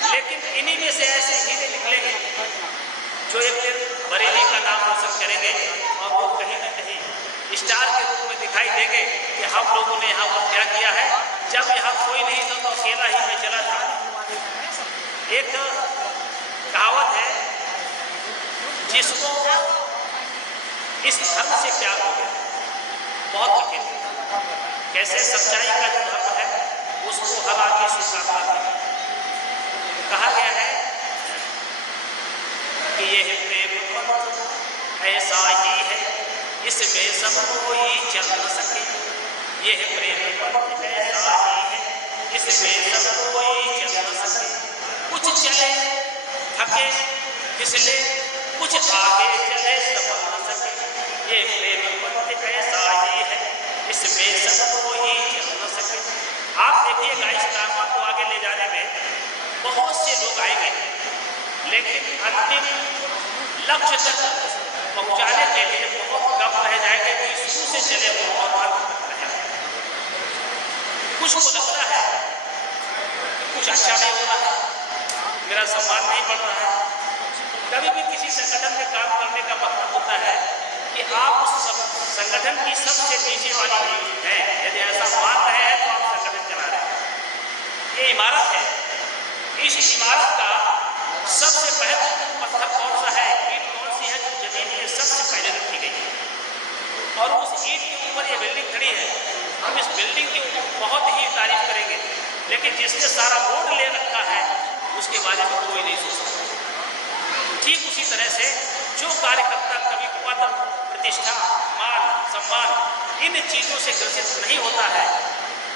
लेकिन इन्हीं में से ऐसे हीरे निकलेंगे जो एक दिन बरेली का नाम रोशन करेंगे, और वो कहीं ना कहीं स्टार के रूप में दिखाई देंगे कि हम लोगों ने यहाँ पर क्या किया है। जब यहाँ कोई नहीं था तो अकेला ही मैं चला था। एक कहावत है, जिसको इस धर्म से प्यार हो गया बहुत कठिन है, कैसे सच्चाई का जो धर्म है उसको हर आदमी स्वीकारता है। कहा गया है कि यह प्रेम पथ ऐसा ही है, इसमें सब कोई चल न सके। यह प्रेम पथ ऐसा ही है, इसमें सब कोई चल न सके। कुछ चले थके फिसले, कुछ आगे चले संभल न सके। यह प्रेम पथ ऐसा ही है, इसमें सब कोई चल न सके। आप देखिएगा इस कारवा को आगे ले जाने में बहुत से लोग आएंगे, लेकिन अंतिम लक्ष्य तक पहुंचाने के लिए बहुत कम रह जाएंगे कि शुरू से चले हो और अंत तक रहे। कुछ को लगता है कि कुछ अच्छा नहीं हो रहा है, मेरा सम्मान नहीं बढ़ रहा है। कभी भी किसी संगठन में काम करने का मतलब होता है कि आप उस संगठन की सबसे नीचे वाली टीम है। यदि ऐसा मान रहे हैं तो आप संगठन चला रहे हैं। ये इमारत है, इस इमारत का सबसे महत्वपूर्ण पत्थर कौन सा है, ईंट कौन सी है जो जमीन में सबसे पहले रखी गई है, और उस ईंट के ऊपर ये बिल्डिंग खड़ी है। हम इस बिल्डिंग की बहुत ही तारीफ करेंगे, लेकिन जिसने सारा बोर्ड ले रखा है उसके बारे में कोई नहीं सोच सकता। ठीक उसी तरह से जो कार्यकर्ता कभी पद, प्रतिष्ठा, मान, सम्मान इन चीज़ों से ग्रसित नहीं होता है,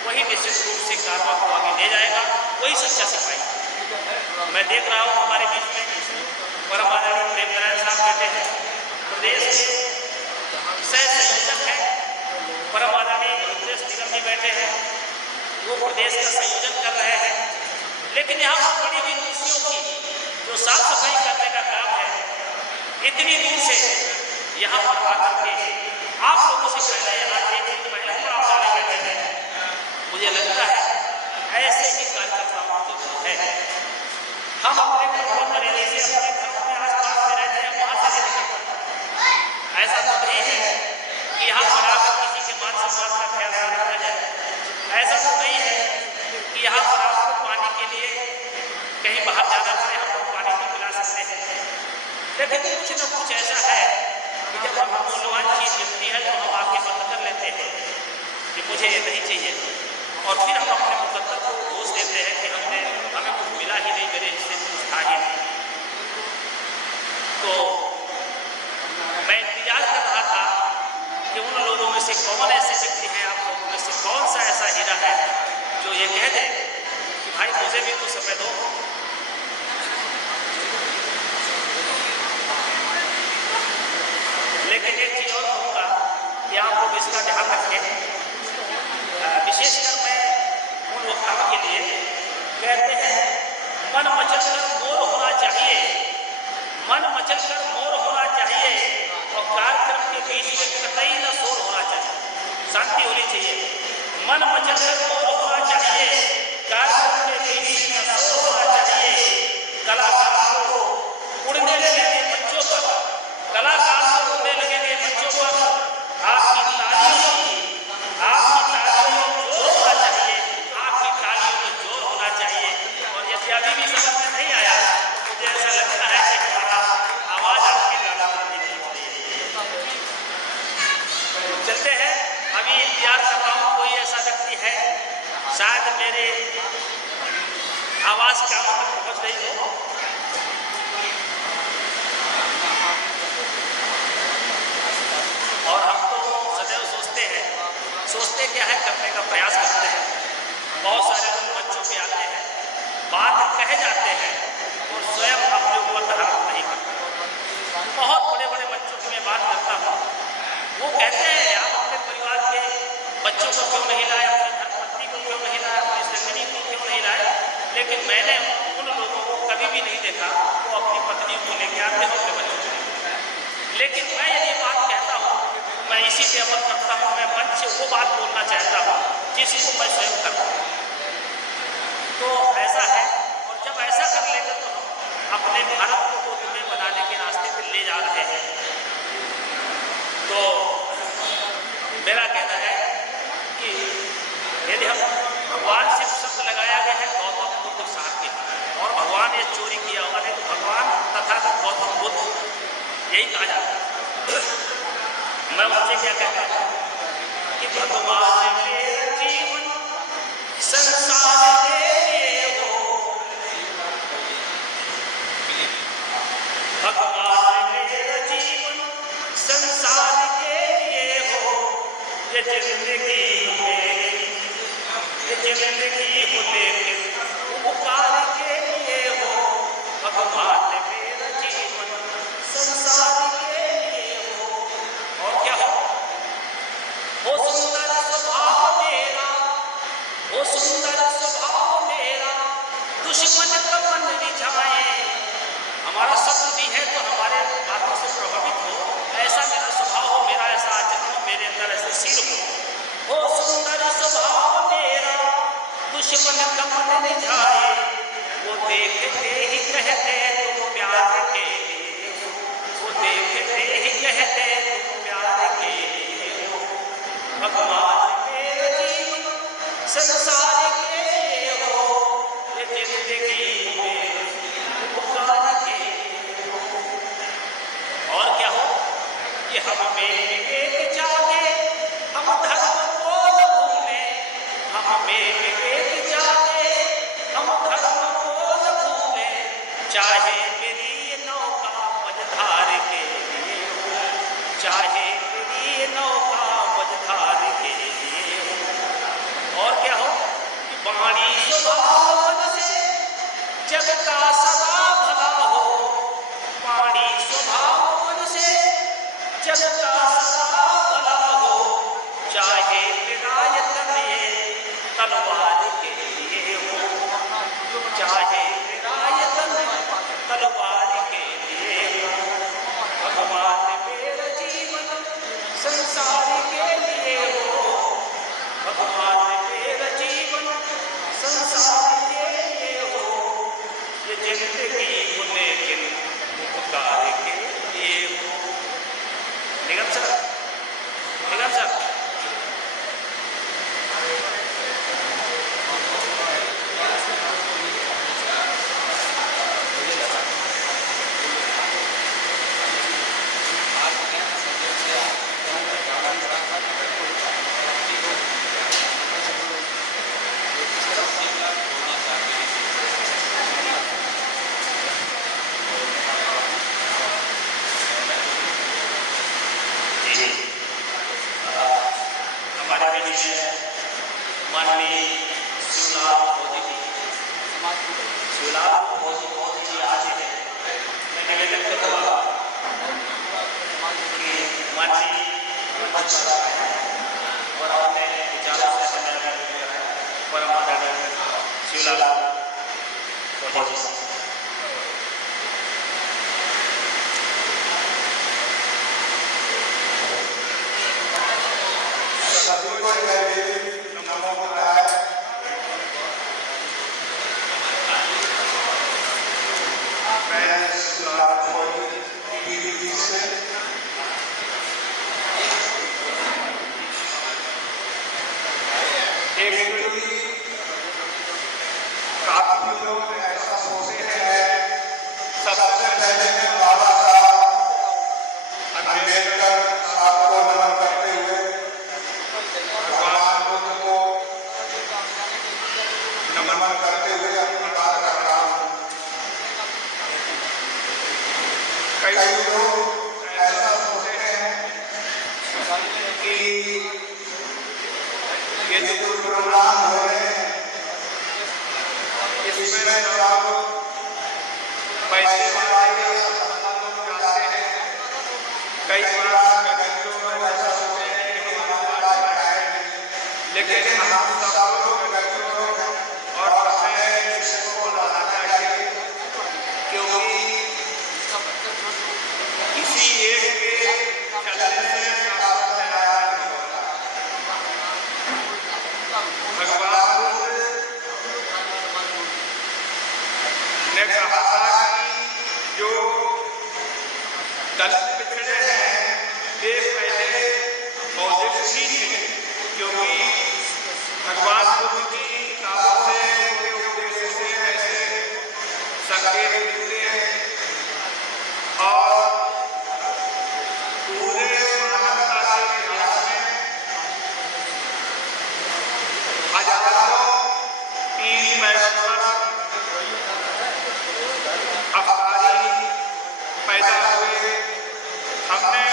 वही निश्चित रूप से कारवा को आगे ले जाएगा, वही सच्चा सिपाही। मैं देख रहा हूँ हमारे बीच में परम आदरणीय प्रेम नारायण साहब बैठे हैं, प्रदेश के सह संयोजक हैं परम आदरणीय रुद्रेश निगम जी बैठे हैं, वो प्रदेश का संयोजन कर रहे हैं। लेकिन यहाँ पर बड़ी हुई कुर्सियों की जो साफ सफाई करने का काम है, इतनी दूर से यहाँ पर आकर के आप लोगों से पहले यहाँ के महिला प्रावधान बैठे हैं। मुझे लगता है ऐसे ही कार्यकर्ताओं की जरूरत है। हम अपने घरों बरेली से अपने घरों में आसपास में रहते हैं, वहां से नहीं निकलते। ऐसा तो नहीं है कि यहाँ पर आकर किसी के मान सम्मान का ख्याल रखा जाए। ऐसा तो नहीं है कि यहाँ पर आपको पानी के लिए कहीं बाहर जाना पड़े, हम लोग पानी नहीं पिला सकते हैं। लेकिन कुछ न कुछ ऐसा है कि जब हम मूल्यवान चीज मिलती है तो हम आके बंद कर लेते हैं कि मुझे ये नहीं चाहिए, और फिर हम अपने मुकद्दर को दोष देते हैं कि हमें कुछ मिला ही नहीं, मेरे हिस्से में कुछ था ही नहीं। तो मैं इंतजार कर रहा था कि उन लोगों में से कौन ऐसे व्यक्ति हैं, आप लोगों में से कौन सा ऐसा हीरा है जो ये कह दे कि भाई मुझे भी कुछ समय दो। लेकिन एक चीज और कहूँगा कि आप लोग इसका ध्यान रखें, विशेषकर मैं उन वक्ताओं के लिए कहते हैं मन मचल कर मोर होना चाहिए, मन मचल कर मोर होना चाहिए, और कार्यक्रम के बीच में कतई न शोर होना चाहिए, शांति होनी चाहिए। मन मचल कर मोर होना चाहिए, कार्यक्रम के बीच में शोर होना चाहिए। कलाकार को उड़ने लगेंगे बच्चों पर, कलाकार को उड़ने लगेंगे बच्चों पर, आपकी तालियों में जोर होना चाहिए, आपकी तालियों में जोर होना चाहिए। और यदि अभी भी समझ में नहीं आया तो मुझे ऐसा लगता है कि हमारा आवाज आपके कान में नहीं चाहिए। चलते हैं, अभी इंतजार कर रहा हूँ कोई ऐसा व्यक्ति है, शायद मेरे आवाज का पहुंच रही हो। और हम तो सदैव सोचते क्या है, करने का प्रयास करते हैं। बहुत सारे लोग मंचों पे आते हैं, बात कह जाते हैं और स्वयं अपने ऊपर धारण नहीं करते। बहुत बड़े बड़े मंचों की मैं बात करता हूँ, वो कहते हैं आप अपने परिवार के बच्चों को क्यों नहीं लाए, अपने धर्मपत्नी को क्यों नहीं लाए, अपनी संगनी को क्यों नहीं लाए। लेकिन मैंने उन लोगों को कभी भी नहीं देखा वो अपनी पत्नी को लेके आते हैं, अपने बच्चों को। लेकिन मैं यदि बात कहता हूँ, मैं इसी पे अमल करता हूँ, मैं मंच से वो बात बोलना चाहता हूँ जिसको मैं स्वयं करता हूँ। तो ऐसा है, और जब ऐसा कर लेंगे तो हम अपने भारत को दुनिया बनाने के रास्ते पर ले जा रहे हैं। तो मेरा कहना है कि यदि हम भगवान से शब्द लगाया गया है गौतम बुद्ध साहब के, और भगवान ये चोरी किया होगा नहीं तो भगवान तथा गौतम बुद्ध यही कहा जाता है। मैं उनसे क्या कहता हूँ कि भगवान मेरा जीवन संसार के लिए हो, भगवान मेरा जीवन संसार के लिए हो, ये जिंदगी हो लेकिन उपकार के लिए हो, भगवान मेरा जीवन संसार के लिए हो। और क्या हो सुंदर स्वभाव मेरा, हो सुंदर स्वभाव मेरा, दुश्मन का मन रिझाए। हमारा शत्रु भी है तो हमारे बातों से प्रभावित हो, ऐसा मेरा स्वभाव हो, मेरा ऐसा आचरण हो, मेरे अंदर ऐसे शील हो सुंदर स्वभाव मेरा, दुश्मन का मन रिझाए। वो देखते ही कहते तुम प्यार के, वो देखते ही कहते तुम प्यार के। भगवान मेरे जीवन संसार के हो, ये जिंदगी में उपकार के हो। और क्या हो कि हम एक जागे, हम धर्म को न भूले, हम एक जागे, हम धर्म को न भूले। चाहे मेरी नौका मझधार के लिए हो, चाहे मेरी नौका मझधार के लिए हो। और क्या हो कि वाणी स्वभाव से जग का सदा भला हो, वाणी स्वभाव से जग का सदा चाहे विदायत में तलवार के लिए हो, चाहे विदायत में तलवार के लिए हो, भगवान मेरा जीवन संसार के लिए हो, भगवान मेरा जीवन संसार के लिए हो, ये जिंदगी लेकिन उपकार के लिए हो। निगम सर, निगम सर, हमारे बीच माननीय शिवलाल मोदी जी, शिवलाल मोदी जी आज हैं। मैं निवेदन करूँगा कि माननीय मंच पर आए और अपने विचारों से हमें परम आदरणीय शिवलाल मोदी जी सभी को नमो बुद्धाय। मैं शिवलाल मोदी पीडीपी से काफी लोग ऐसा सोचते हैं। सबसे पहले मैं बाबा साहब अम्बेडकर साहब को नमन करते हुए भगवान बुद्ध को नमन करते हुए अपनी बात कर रहा हूँ। कई लोग ऐसा सोचते हैं कि ये जो प्रोग्राम हो रहे हैं इसमें सब पैसे वाले जाते हैं। कई बार गरीब लोग ऐसा सोचते हैं कि हमारे पास है, लेकिन हम सब लोग गरीब लोग हैं और हमें इसको लाना चाहिए, क्योंकि किसी एक के चलने से भगवान ने कहा था कि जो दलित पिछड़े हैं वे पहले मौजूद ही थे, क्योंकि भगवान बुद्ध की किताबों से उनके उपदेश से ऐसे संकेत मिलते हैं और पूरे मानवता के इतिहास में हजारों पीर पैगंबर अफसारी पैदा हुए। हमने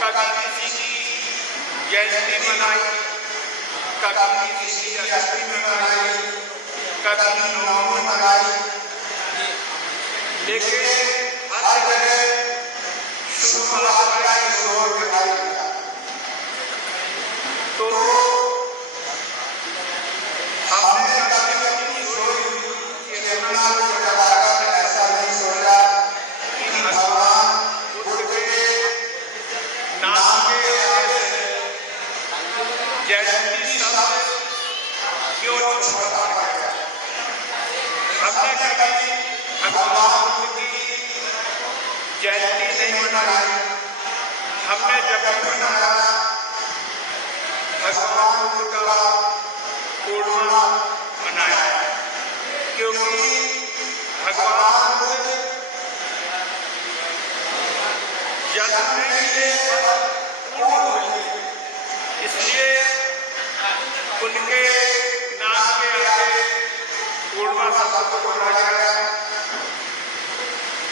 कभी किसी की जयंती मनाई, कभी किसी की अष्टमी मनाई, कभी नवमी मनाई, लेकिन हर जगह शुरुआत का शोर दिखाई दिया। तो हमने कभी सोची चेतना को जगाकर ऐसा नहीं सोचा कि भगवान बुद्ध के नाम के आगे जयंती शब्द क्यों छोड़ा गया। हमने कभी भगवान बुद्ध की जयंती नहीं मनाई। हमने जब मनाया भगवान बुद्ध का पूर्णिमा मनाया, क्योंकि भगवान बुद्ध जन्म के पूर्ण हुए, इसलिए उनके नाम के आगे पूर्णिमा शब्द को जोड़ा गया।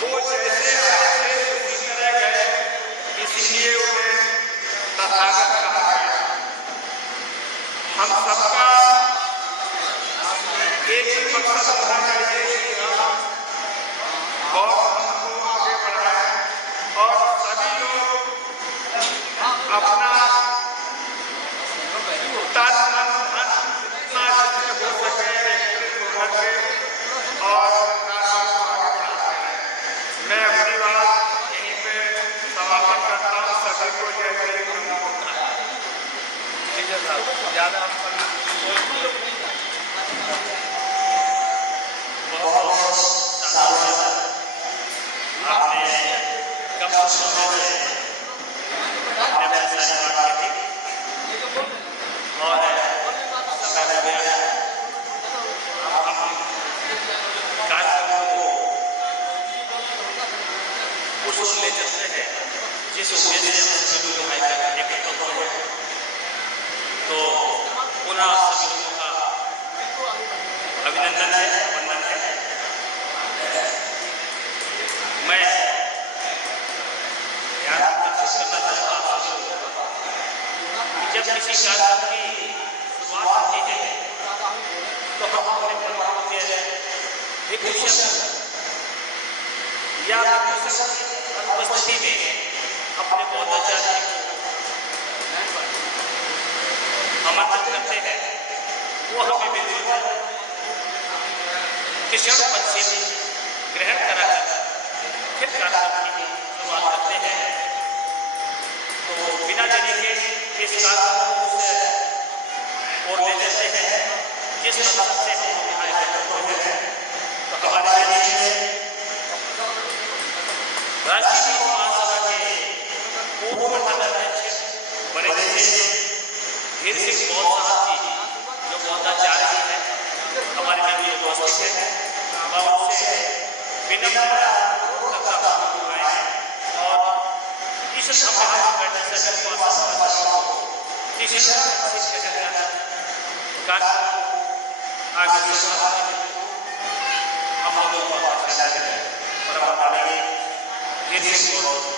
वो जैसे आए थे उसी तरह गए, इसलिए उन्हें तथागत कहा गया। हम सबका एक ही मकसद होना चाहिए कि हम बहुत हमको आगे बढ़ाएं और सभी लोग अपना साहब ज़्यादा हम आपने कब समय से अपने सारी बात की और समय हो गया अब हम कार्यक्रम को उस ओर ले चलते हैं जिस उद्देश्य से हम सभी लोग यहाँ एकत्र हुए हैं। तो पुनः सभी लोगों का अभिनंदन है, वंदन है। मैं यहाँ प्रदर्शित करना चाहता हूँ कि जब किसी कार्यक्रम की शुरुआत होती है तो हम अपने परिवारों के विभूषण या विभूषण की अनुपस्थिति में अपने बौद्धाचार्य को आमंत्रित करते हैं। वो हमें बिल्कुल किशोर पद से ग्रहण कराकर फिर कार्यक्रम की शुरुआत करते हैं। तो बिना देरी के इस कार्यक्रम को और ले लेते हैं जिस मकसद से हम यहाँ एकत्र हुए हैं। तो हमारे लिए राष्ट्रीय महासभा के पूर्व मंडल अध्यक्ष बड़े धीर सिंह बौद्ध साहब जी जो बौद्धाचार्य हैं हमारे लिए उपस्थित हैं। मैं उनसे विनम्र करता हूँ और इस समाज बैठक से आगे हम लोगों को और हमारे धीर सिंह